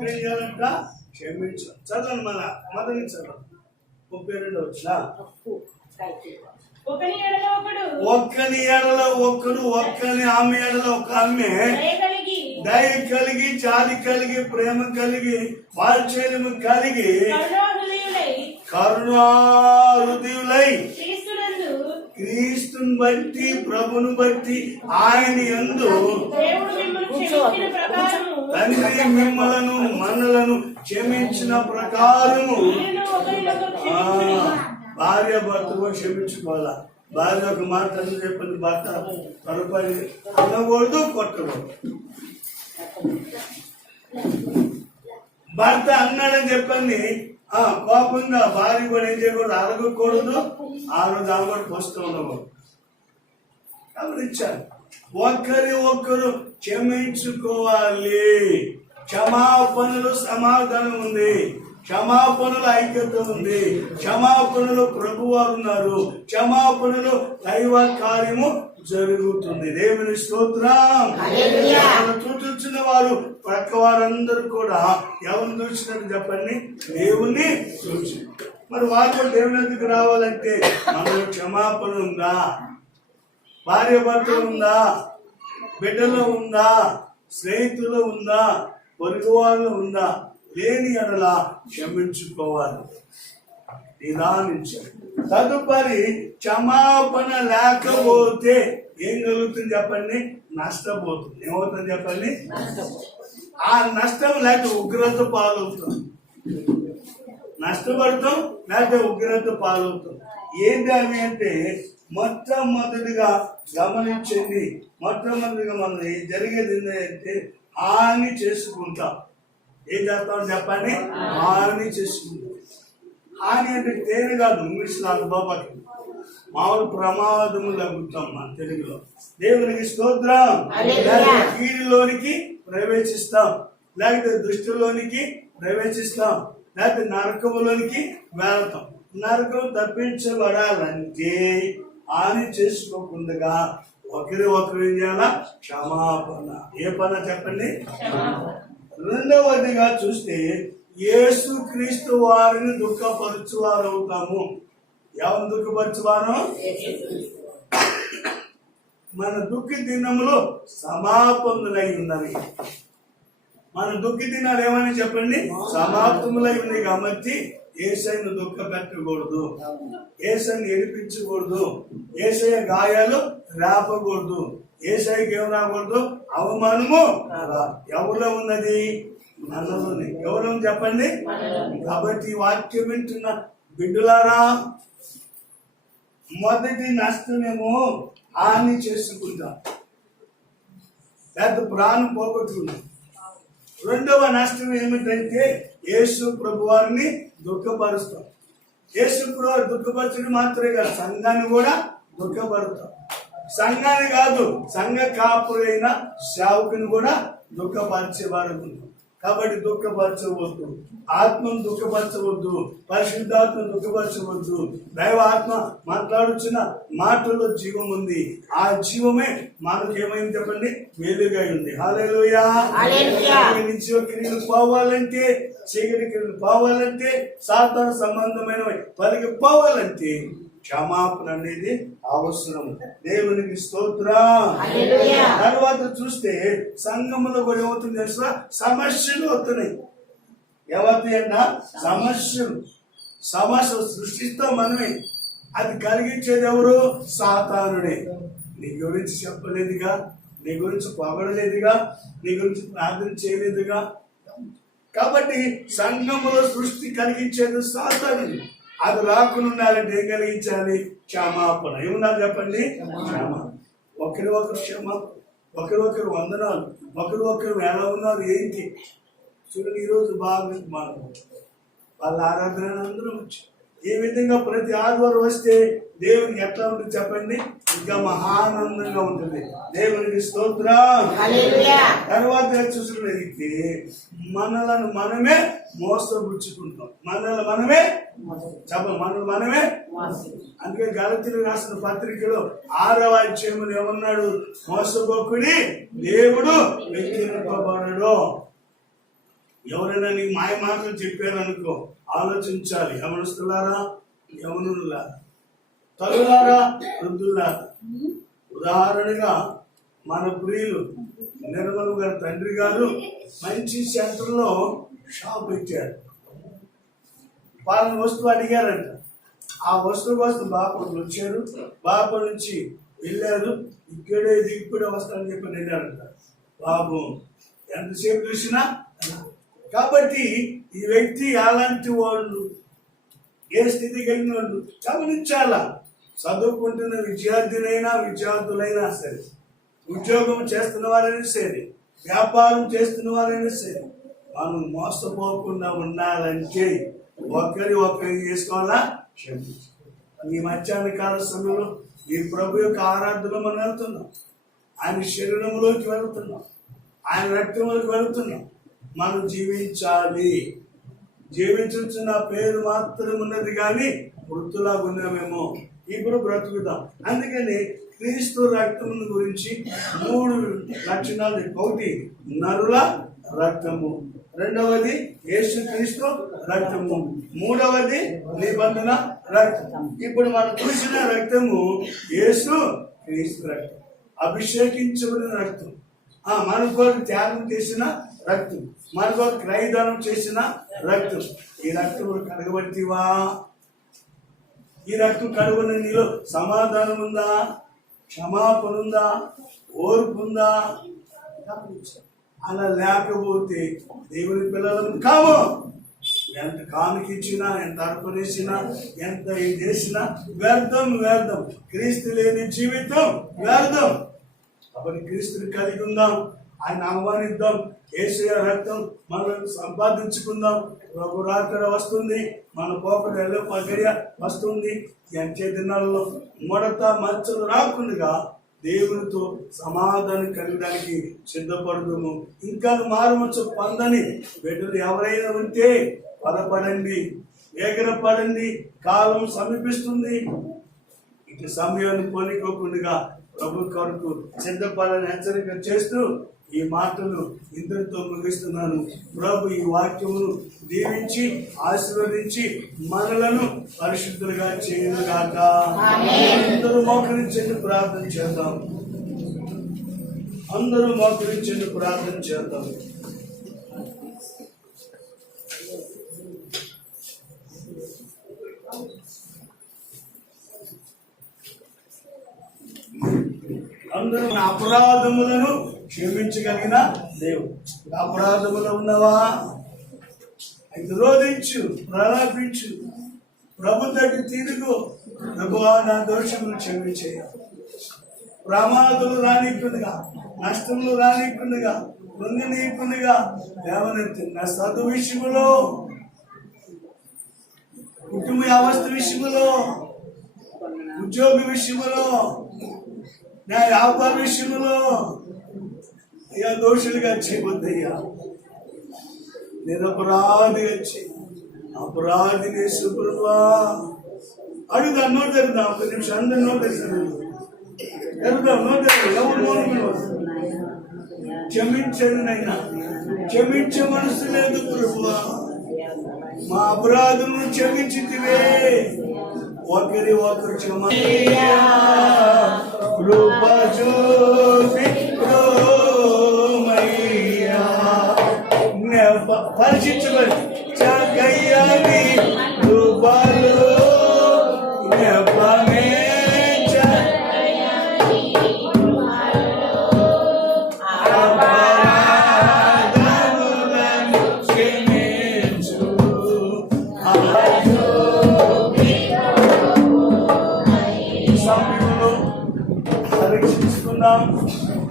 ఒకరు ఏం చేయాలంట? క్షమించాలి. చదవండి మన మొదటి చదవండి 32 వచ్చిన. ఒకని ఎడల ఒకడు ఒక్కని ఎడల ఒక్కడు, ఒక్కని ఆమె ఎడల ఒక ఆమె దయ కలిగి, జాలి కలిగి, ప్రేమ కలిగి, వాత్సల్యము కలిగి, కరుణాహృదయులై క్రీస్తుని బట్టి, ప్రభుని బట్టి, ఆయన యందు తండ్రి మిమ్మలను మనలను క్షమించిన ప్రకారము భార్య భర్తకు క్షమించుకోవాలా. భార్య ఒక మాట చెప్పండి, భర్త పొరపాటు అనకూడదు, కొట్టకూడదు. భర్త అన్నాడని చెప్పండి కోపంగా భార్య కూడా ఏం చేయకూడదు, అరగకూడదు. ఆ రోజు ఆమె కూడా పోస్తూ ఉండకూడదు. గమనించాలి. ఒకరి ఒకరు క్షమించుకోవాలి. క్షమాపణలు సమాధానం ఉంది, క్షమాపణలు ఐక్యత ఉంది, క్షమాపణలు ప్రభువారు ఉన్నారు, క్షమాపణలు దైవ కార్యము జరుగుతుంది. దేవుని స్తోత్రం. చూచిన వారు ప్రక్క వారందరూ కూడా ఎవరిని చూసినట్టు చెప్పండి? దేవుణ్ణి చూసి. మరి వారు కూడా దేవుని ఎందుకు రావాలంటే మనలో క్షమాపణ ఉందా, భార్య భర్త ఉందా, బిడ్డలో ఉందా, స్నేహితులు ఉందా, పొరుగు వాళ్ళు ఉందా? లేని ఎడల క్షమించుకోవాలి, నిదానించాలి. తదుపరి క్షమాపణ లేకపోతే ఏం కలుగుతుంది చెప్పండి? నష్టపోతుంది. ఏమవుతుంది చెప్పండి? ఆ నష్టం లేక ఉగ్రత పాలవుతుంది. నష్టపడతాం లేకపోతే ఉగ్రత పాలవుతాం. ఏంటి అవి అంటే మొట్టమొదటిగా గమనించండి. మొట్టమొదటిగా మనం జరిగేది ఏంటంటే హాని చేసుకుంటాం. ఏం చేస్తాం చెప్పండి? హాని చేసుకుంటాం. హాని అంటే తేనె కాదు, ఇంగ్లీష్లో అనుభవం మామూలు ప్రమాదము లగుతాం మన తెలుగులో. దేవునికి స్తోత్రం. కీడులోనికి ప్రవేశిస్తాం, లేకపోతే దృష్టిలోనికి ప్రవేశిస్తాం, లేకపోతే నరకములోనికి వెళ్తాం. నరకం తప్పించబడాలంటే హాని చేసుకోకుండా ఒకరి ఒకరు ఏం చేయాలా? క్షమాపణ. ఏ పని చెప్పండి? రెండవదిగా చూస్తే యేసు క్రీస్తు వారిని దుఃఖపరచువారు అవుతాము. ఎవరు దుఃఖపరచువారు? మన దుఃఖ దినములో సమాపములై ఉన్నవి. మన దుఃఖ దినాలు ఏమని చెప్పండి? సమాప్తములై ఉన్నాయి. కాబట్టి యేసయ్యను దుఃఖ పెట్టకూడదు, యేసయ్యను ఏడిపించకూడదు, యేసయ్య గాయాలు రాపకూడదు, యేసయ్యకి ఏం రాకూడదు? అవమానము. ఎవరిలో ఉన్నది? మనలోనే. ఎవరు చెప్పండి? కాబట్టి వాక్యం వింటున్న బిడ్డలారా, మొదటి నష్టమేమో హాని చేసుకుంటాం, పెద్ద ప్రాణం పోగొట్టుకున్నాం. రెండవ నష్టం ఏమిటంటే యేసు ప్రభు వారిని దుఃఖపరుస్తాం. యేసు ప్రభు దుఃఖపరచడం మాత్రమే కాదు, సంఘాన్ని కూడా దుఃఖపరుస్తాం. సంఘాన్ని కాదు, సంఘ కాపురైన సేవకుని కూడా దుఃఖపరిచేవారు. కాబట్టి దుఃఖపరచవద్దు, ఆత్మను దుఃఖపరచవద్దు, పరిశుద్ధాత్మను దుఃఖపరచవద్దు. దైవ ఆత్మ మాట్లాడుచున్న మాటల్లో జీవం ఉంది. ఆ జీవమే మనకు ఏమైంది చెప్పండి? వెలుగై ఉంది. హల్లెలూయా. నిత్య క్రియలు పోవాలంటే, చీకటి క్రియలు పోవాలంటే, సాతాను సంబంధమైన పలికి పోవాలంటే క్షమాపణ అనేది అవసరం. దేవునికి స్తోత్రం. తర్వాత చూస్తే సంఘంలో కూడా ఏమవుతుంది తెలుసా? సమస్యలు అవుతున్నాయి. ఎవరి అన్నా సమస్యలు సృష్టిస్తాం మనమే. అది కలిగించేది ఎవరు? సాతానుడే. నీ గురించి చెప్పలేదుగా, నీ గురించి పొగడలేదుగా, నీ గురించి ప్రార్థన చేయలేదుగా. కాబట్టి సంఘంలో సృష్టి కలిగించేది సాతానుడే. అది రాకుండా ఉండాలంటే ఏం కలిగించాలి? క్షమాపణ. ఏమున్నారు చెప్పండి? క్షమాపణ. ఒకరి ఒకరు క్షమాపణ, ఒకరి ఒకరు వందనాలు, ఒకరి ఒకరు ఎలా ఉన్నారు ఏంటి చూడండి. ఈరోజు బాగా వాళ్ళ ఆరాధన అందరూ వచ్చి ఏ విధంగా ప్రతి ఆదివారం వస్తే దేవునికి ఎట్లా ఉంటుంది చెప్పండి? ఇంకా మహానందంగా ఉంటుంది. దేవునికి స్తోత్రం. తర్వాత చూసినట్లయితే మనలను మనమే మోసపుచ్చుకుంటాం. మనల్ని మనమే అందుకే గలతీయులకు రాసిన పత్రికలో 6వ అధ్యాయంలో ఏమన్నాడు? మోసపోకుడి, దేవుడు వెక్కిరింపబడడు. ఎవరైనా నీకు మాయ మాటలు చెప్పారనుకో ఆలోచించాలి. యవనస్తులారా, యవనులారా, తల్లులారా, వృద్ధులారా. ఉదాహరణగా మన ప్రియులు నిర్మల్ గారి తండ్రి గారు మంచి సెంటర్లో షాప్ పెట్టారు. వాళ్ళని వస్తువు అడిగారంట. ఆ వస్తువు కోసం బాపూరు వచ్చారు. బాపూరు నుంచి వెళ్ళారు. ఇప్పుడే వస్తానని చెప్పి వెళ్ళారంట. బాబు ఎంతసేపు చూసినా. కాబట్టి ఈ వ్యక్తి అలాంటి వాళ్ళు, ఏ స్థితి కలిగిన వాళ్ళు గమనించాలా. చదువుకుంటున్న విద్యార్థులైనా సరే, ఉద్యోగం చేస్తున్న వారైనా సరే, వ్యాపారం చేస్తున్న వారైనా సరే, మనం మోసపోకుండా ఉండాలంటే ఒకరి చేసుకోవాలా, క్షమించాలి. ఈ మధ్యాహ్న కాల సమయంలో ఈ ప్రభు యొక్క ఆరాధనలో మనం వెళ్తున్నాం. ఆయన శరీరంలోకి వెళ్తున్నాం, ఆయన రక్తంలోకి వెళ్తున్నాం. మనం జీవించాలి. జీవించున్న పేరు మాత్రం ఉన్నది కానీ మృతులా ఉన్నామేమో. ఇప్పుడు బ్రతుకుతాం. అందుకని క్రీస్తు రక్తం గురించి 3 లక్షణాలు. ఒకటి నరుల రక్తము, రెండవది యేసు క్రీస్తు రక్తము, మూడవది నిబంధన రక్తం. ఇప్పుడు మనం చూసిన రక్తము యేసు క్రీస్తు రక్తం, అభిషేకించబడిన రక్తం, మన కొరకు త్యాగం చేసిన రక్తం, మన కొరకు క్రయదానం చేసిన రక్తం. ఈ రక్తం కడగబడితివా? ఈ రక్తం కడుగున నీలో సమాధానం ఉందా? క్షమాపణ ఉందా? ఓర్పు ఉందా? అలా లేకపోతే దేవుని పిల్లలను కాము. ఎంత కానుకిచ్చినా, ఎంత అర్పణేసినా, ఎంత ఇది చేసినా వ్యర్థం. క్రీస్తు లేని జీవితం వ్యర్థం. కాబట్టి క్రీస్తుని కలిగి ఉందాం, ఆయన ఆహ్వానిద్దాం. యేసయ్య రక్తం మనం సంపాదించుకుందాం. ప్రభు రాకడ వస్తుంది, మన పోకడ పగయ వస్తుంది. ఎంచే దినాల్లో ముడత మచ్చలు రాకుండా దేవునితో సమాధానం కలగడానికి సిద్ధపడదుము. ఇంకా మారుమచ్చు పొందని బిడ్డలు ఎవరైనా ఉంటే బలపడండి, వేగరపడండి. కాలం సమీపిస్తుంది. ఇక సమయాన్ని పోనీకోకుండా ప్రభు కొరకు సిద్ధపడాలని హెచ్చరిక చేస్తూ ఈ మాటలు ఇంతటితో ముగిస్తున్నాను. ప్రభు ఈ వాక్యమును దీవించి ఆశీర్వదించి మనలను పరిశుద్ధులుగా చేయనుగాక. అందరూ మోకరించండి, ప్రార్థన చేద్దాం. అందరూ మోకరించండి, ప్రార్థన చేద్దాం. అందరూ మన అపరాధములను క్షమించగలిగిన దేవుడు. అపరాధములు ఉన్నవా? అయితే రోధించు, ప్రలాపించు, ప్రభు దగ్గర తిరుగు. ప్రభువా, నా దోషములు క్షమించే. ప్రమాదములు రానికుండగా, నష్టములు రానికుండగా, పొందినీకుండగా లేవనెత్తి నా చదువు విషయములో, కుటుంబ అవస్థ విషయములో, ఉద్యోగ విషయములో, నా వ్యాపార విషయంలో అయ్యా దోషులుగా చేయవద్దయ్యా. నిరపరాధిగా చేయి. అపరాధిని శుభ్రమా అడుగుదా. నోట్ తెరుదా, 1 నిమిషం. అందరు నోట్ తెరుదా, నోట్ తెరు. ఎవరు మౌనంలో క్షమించండి నైనా. క్షమించే మనసు లేదు ప్రభువా. మా అపరాధమును క్షమించితివే. ఒకరి క్షమ కృప చూపి పరిశించబడి చగయ్యని కృపలు నెపమే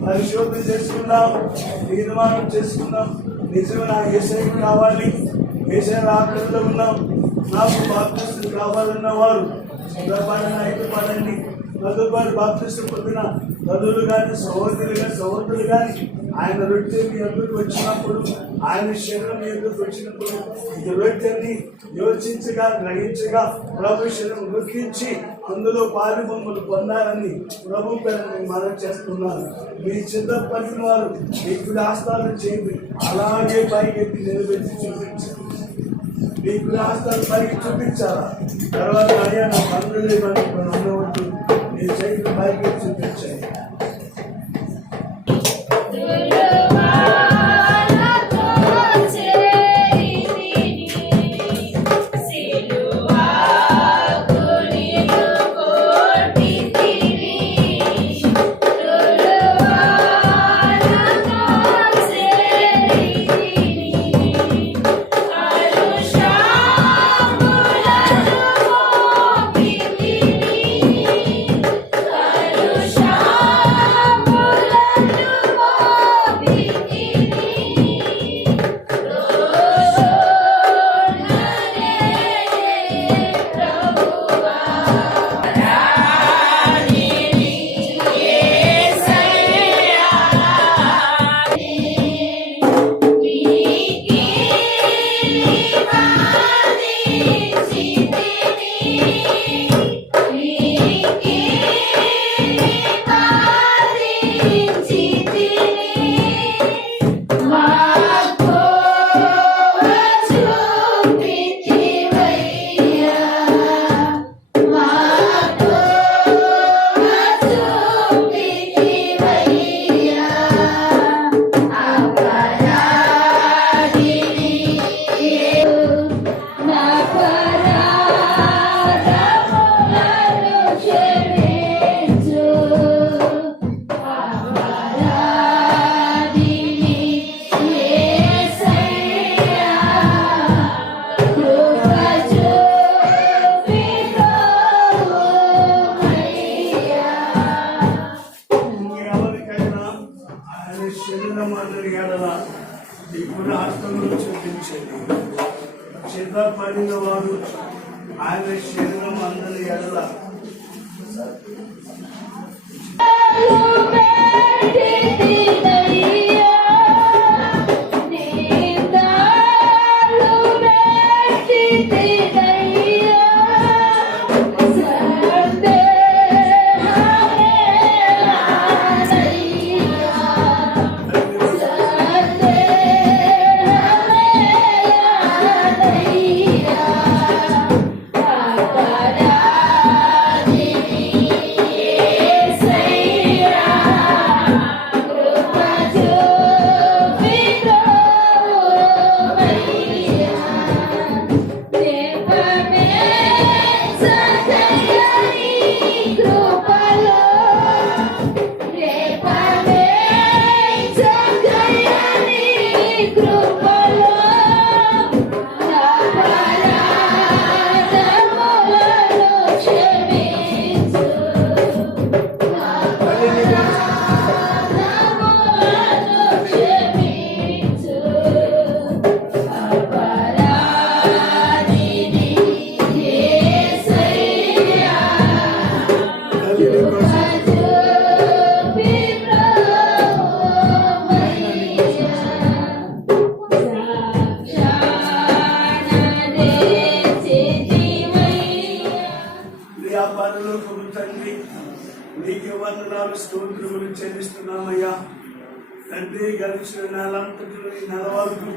పరిశోధన చేసుకుందాం, తీర్మానం చేసుకుందాం. నిజమే నా యేసయ్య కావాలి, యేసయ్య ఆకలిలో ఉన్నాం, నాకు బాప్తిస్తం కావాలన్న వారు సిద్ధపడండి. తదుపరి బాప్తిస్తం పొందిన తల్లులు కానీ సహోదరులు కానీ ఆయన రొట్టె మీ ఎదురుకు వచ్చినప్పుడు, ఆయన శరీరం ఎదురుకు వచ్చినప్పుడు ఈ రొట్టెని యోచించగా గ్రహించగా ప్రభు శరీరం రుచించి అందులో పాలు బొమ్మలు పొందాలని ప్రభు పేరు మనం చేస్తున్నారు. మీ సిద్ధపడిన వారు మీకు ఆస్థానం చేయండి, అలాగే పైకెత్తి నిలబెట్టి చూపించండి. మీకు ఆస్థానం పైకి చూపించాలా? తర్వాత అయ్యా నా పనులు లేవని ఉండవద్దు, మీ చేతులు పైకి చూపించాయి. ఇప్పుడు ఆత్మను చూపించేది సిద్ధపడిన వారు ఆయన శరీరం అందరి ఎడల తండ్రి నీకు వందనాలు స్తోత్రములు చెల్లిస్తున్నామయ్యా. తండ్రి గడిచిన నెలంతటిలో ఈ నెల వరకు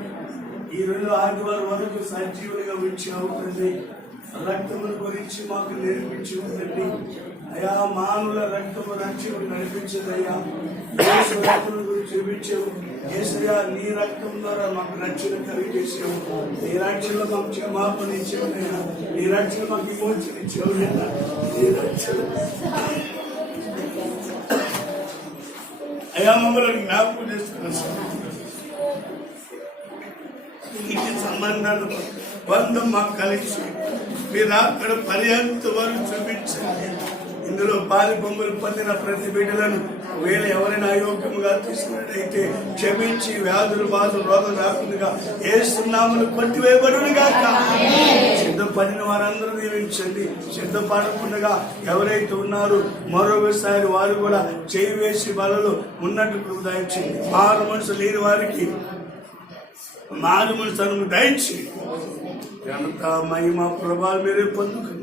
ఈ 2 ఆదివారం వరకు సజీవులుగా ఉంచావు తండ్రి. రక్తముల గురించి మాకు నేర్పించి తండ్రి అయా. మానవుల రక్తము రక్షణ నడిపించదయ్యా. యేసు రక్తం గురించి చూపించావు యేసయ్యా. నీ రక్తం ద్వారా మాకు రక్షణ కలిగేసావు. నీ రక్షణ మాకు క్షమాపణ ఇచ్చావునైనా. నీ రక్షణ మాకు విమోచన ఇచ్చావునైనా. నీ రక్షణ అయా మమ్మల్ని జ్ఞాపకం చేసుకున్నాను. ఇంటి సంబంధాలు బంధం మాకు కలిసి మీరు అక్కడ పర్యంత వరకు చూపించండి. ఇందులో పాలి బొమ్మలు పొందిన ప్రతి బిడ్డలను ఒకవేళ ఎవరైనా అయోగ్యముగా తీసుకున్నట్టయితే క్షమించి వ్యాధులు బాధలు రోగం రాకుండా ఏసునామములు కొట్టివేయబడును గాక. సిద్ధపడిన వారందరూ దీవించండి. సిద్ధపడకుండా ఎవరైతే ఉన్నారో మరొకసారి వారు కూడా చేయి వేసి బలలో ఉన్నట్టు దయచేయండి. మారు మనసు లేని వారికి మారు మనసు దయచేయండి. ఘనత మహిమ ప్రభావం మీరే పొందుకున్నారు.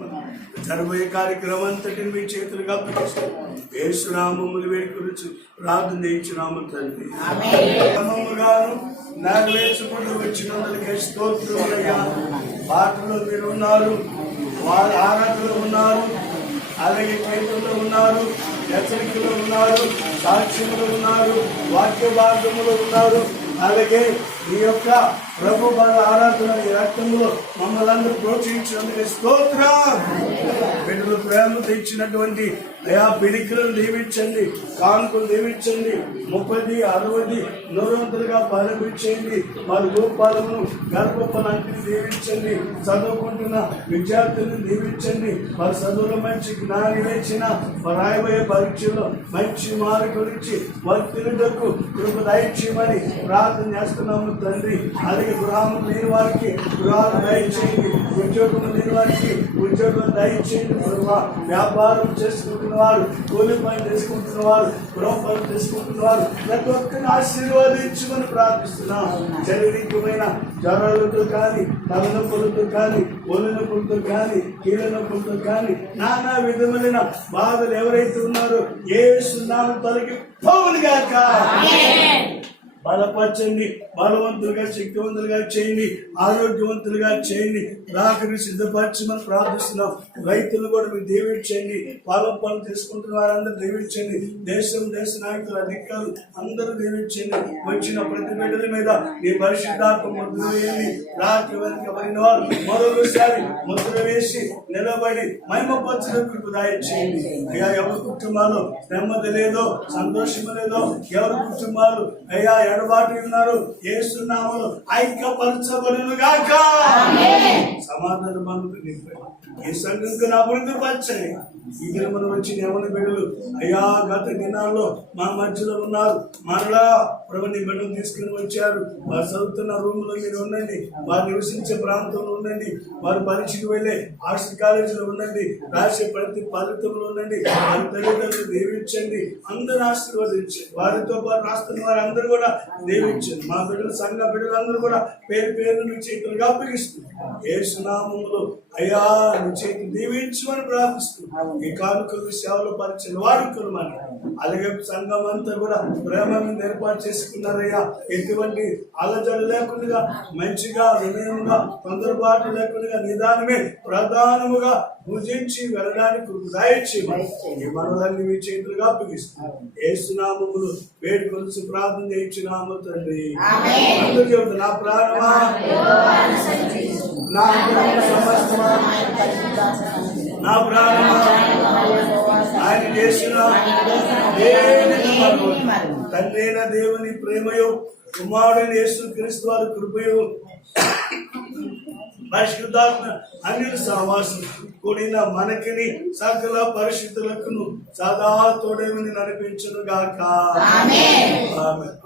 జరబోయే కార్యక్రమం అంతటిని మీ చేతులుగా అప్పగిస్తాం. యేసునామములు వేడుకొనుచు ప్రార్థన చేయించున్నాము తండ్రి. క్రమముగాను నెరవేర్చుకుంటూ వచ్చినందుకే స్తోత్రములయ్యా. పాటలో మీరు ఉన్నారు, వారి ఆరాధనలో ఉన్నారు, అలాగే కీర్తనలో ఉన్నారు, హెచ్చరికలో ఉన్నారు, సాక్ష్యంలో ఉన్నారు, వాక్య భాగంలో ఉన్నారు. అలాగే ఈ యొక్క ప్రభు ఆరాధన ఈ రక్తంలో మమ్మల్ని అందరూ ప్రోత్సహించినందుకు స్తోత్రం. బిడ్డలు ప్రేమతో ఇచ్చినటువంటి అయా పిడికిలను దీవించండి, కానుకలు దీవించండి, 30, 60, 100 పరిమించండి. వారి గోపాలను గర్భఫలాంటిని దీవించండి. చదువుకుంటున్న విద్యార్థులను దీవించండి. వారి చదువులో మంచి జ్ఞాని వేసిన రాయబోయే పరీక్షలో మంచి మార్కులు ఇచ్చి వారి తిరుగుటకు కృప దయచేయమని ప్రార్థన చేస్తున్నాము తండ్రి. అలాగే గృహము లేని వారికి గృహాలు దయచేయండి, ఉద్యోగం లేని వారికి ఉద్యోగం దయచేయండి. వ్యాపారం చేసుకుంటున్న వారు, కూలి పని చేసుకుంటున్న వారు, గృహ పని చేసుకుంటున్న వారు ప్రతి ఒక్కరిని ఆశీర్వాదించమని ప్రార్థిస్తున్నాం. శారీరకమైన జ్వరాలతో కానీ, తలనొప్పులతో కానీ, ఒళ్ళు నొప్పులతో కానీ, కీళ్ళ నొప్పులతో కానీ నానా విధములైన బాధలు ఎవరైతే ఉన్నారో యేసు నామమున తొలగి పోవునుగాక. బలపరచండి, బలవంతులుగా శక్తివంతులుగా చేయండి, ఆరోగ్యవంతులుగా చేయండి. రాకని సిద్ధపరచమని ప్రార్థిస్తున్నాం. రైతులు కూడా మీరు దీవించండి, పొలం పనులు తీసుకుంటున్న వారందరూ దీవించండి. దేశ నాయకులు అధికారులు అందరూ దీవించండి. వచ్చిన ప్రతి బిడ్డల మీద మీ పరిశుద్ధాత్మ ముద్ర వేయండి. రాత్రి వెనుకబడిన వారు మరొకసారి ముద్ర వేసి నిలబడి మహిమపరచడానికి దయచేయండి. అయ్యా, ఎవరి కుటుంబాల్లో నెమ్మది లేదో, సంతోషం లేదో, ఎవరి కుటుంబాలు అయ్యా ఎడబాటు ఉన్నారు యేసునామములో ఐక్యపరచబడును గాక. సమాధాన బంధుకు నింపండి. ఈ సంఘంకు నా అభివృద్ధి పరచండి. ఈ దినమున వచ్చిన యవన బిడ్డలు అయ్యా గత దినాల్లో మా మధ్యలో ఉన్నారు, మరలా ప్రభుని బిడ్డలు తీసుకుని వచ్చారు. వారు చదువుతున్న రూమ్ లో మీరు ఉండండి, వారు నివసించే ప్రాంతంలో ఉండండి, వారు పరీక్షకు వెళ్ళే హాస్టల్ కాలేజీలో ఉండండి, రాసే ప్రతి ఫలితంలో ఉండండి. వారి తల్లిదండ్రులు దీవించండి, అందరూ ఆశీర్వదించండి. వారితో పాటు రాస్తున్న వారు అందరూ కూడా దీవించండి. మా బిడ్డలు సంఘ బిడ్డలందరూ కూడా పేరు పేరు మీ చేతులుగా అప్పగిస్తుంది. యేసు నామములో అయ్యా నీ చేతి దీవించమని ప్రార్థిస్తున్నాం. ఈ కానుకలు సేవలు పరిచయం వాడుకున్నామని అలాగే సంఘం అంతా కూడా ప్రేమ మీద ఏర్పాటు చేసుకున్నారయ్యా. ఎటువంటి అలజడి లేకుండా మంచిగా వినయముగా తొందరపాటు లేకుండా నిదానమే ప్రధానముగా పూజించి వెళ్ళడానికి దయచేయమని ఈ మనలన్నీ మీ చేతులుగా అప్పగిస్తున్నాం. యేసు నామములో వేడుకొలిసి ప్రార్థన చేయించున్నాము తండ్రి. అందరూ చెబుతూ నా ప్రాణమా నా సమస్తమా నా ప్రాణమా ఆయన చేసిన తండ్రైన దేవుని ప్రేమయో కుమారుడైన యేసుక్రీస్తు వారి కృపయో పరిశుద్ధాత్మ అన్యుల సహవాసం కూడిన మనకిని సకల పరిశుద్ధులకు సదా తోడేమని నడిపించును గాక. ఆమేన్.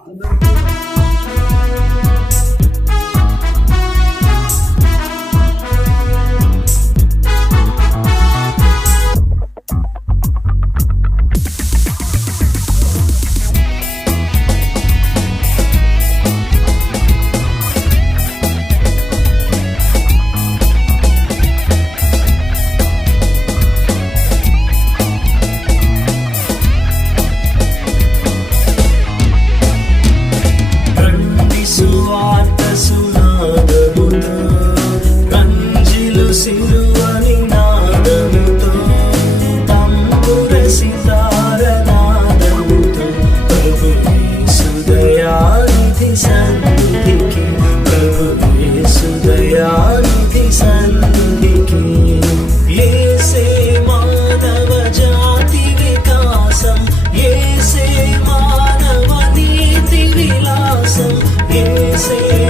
Say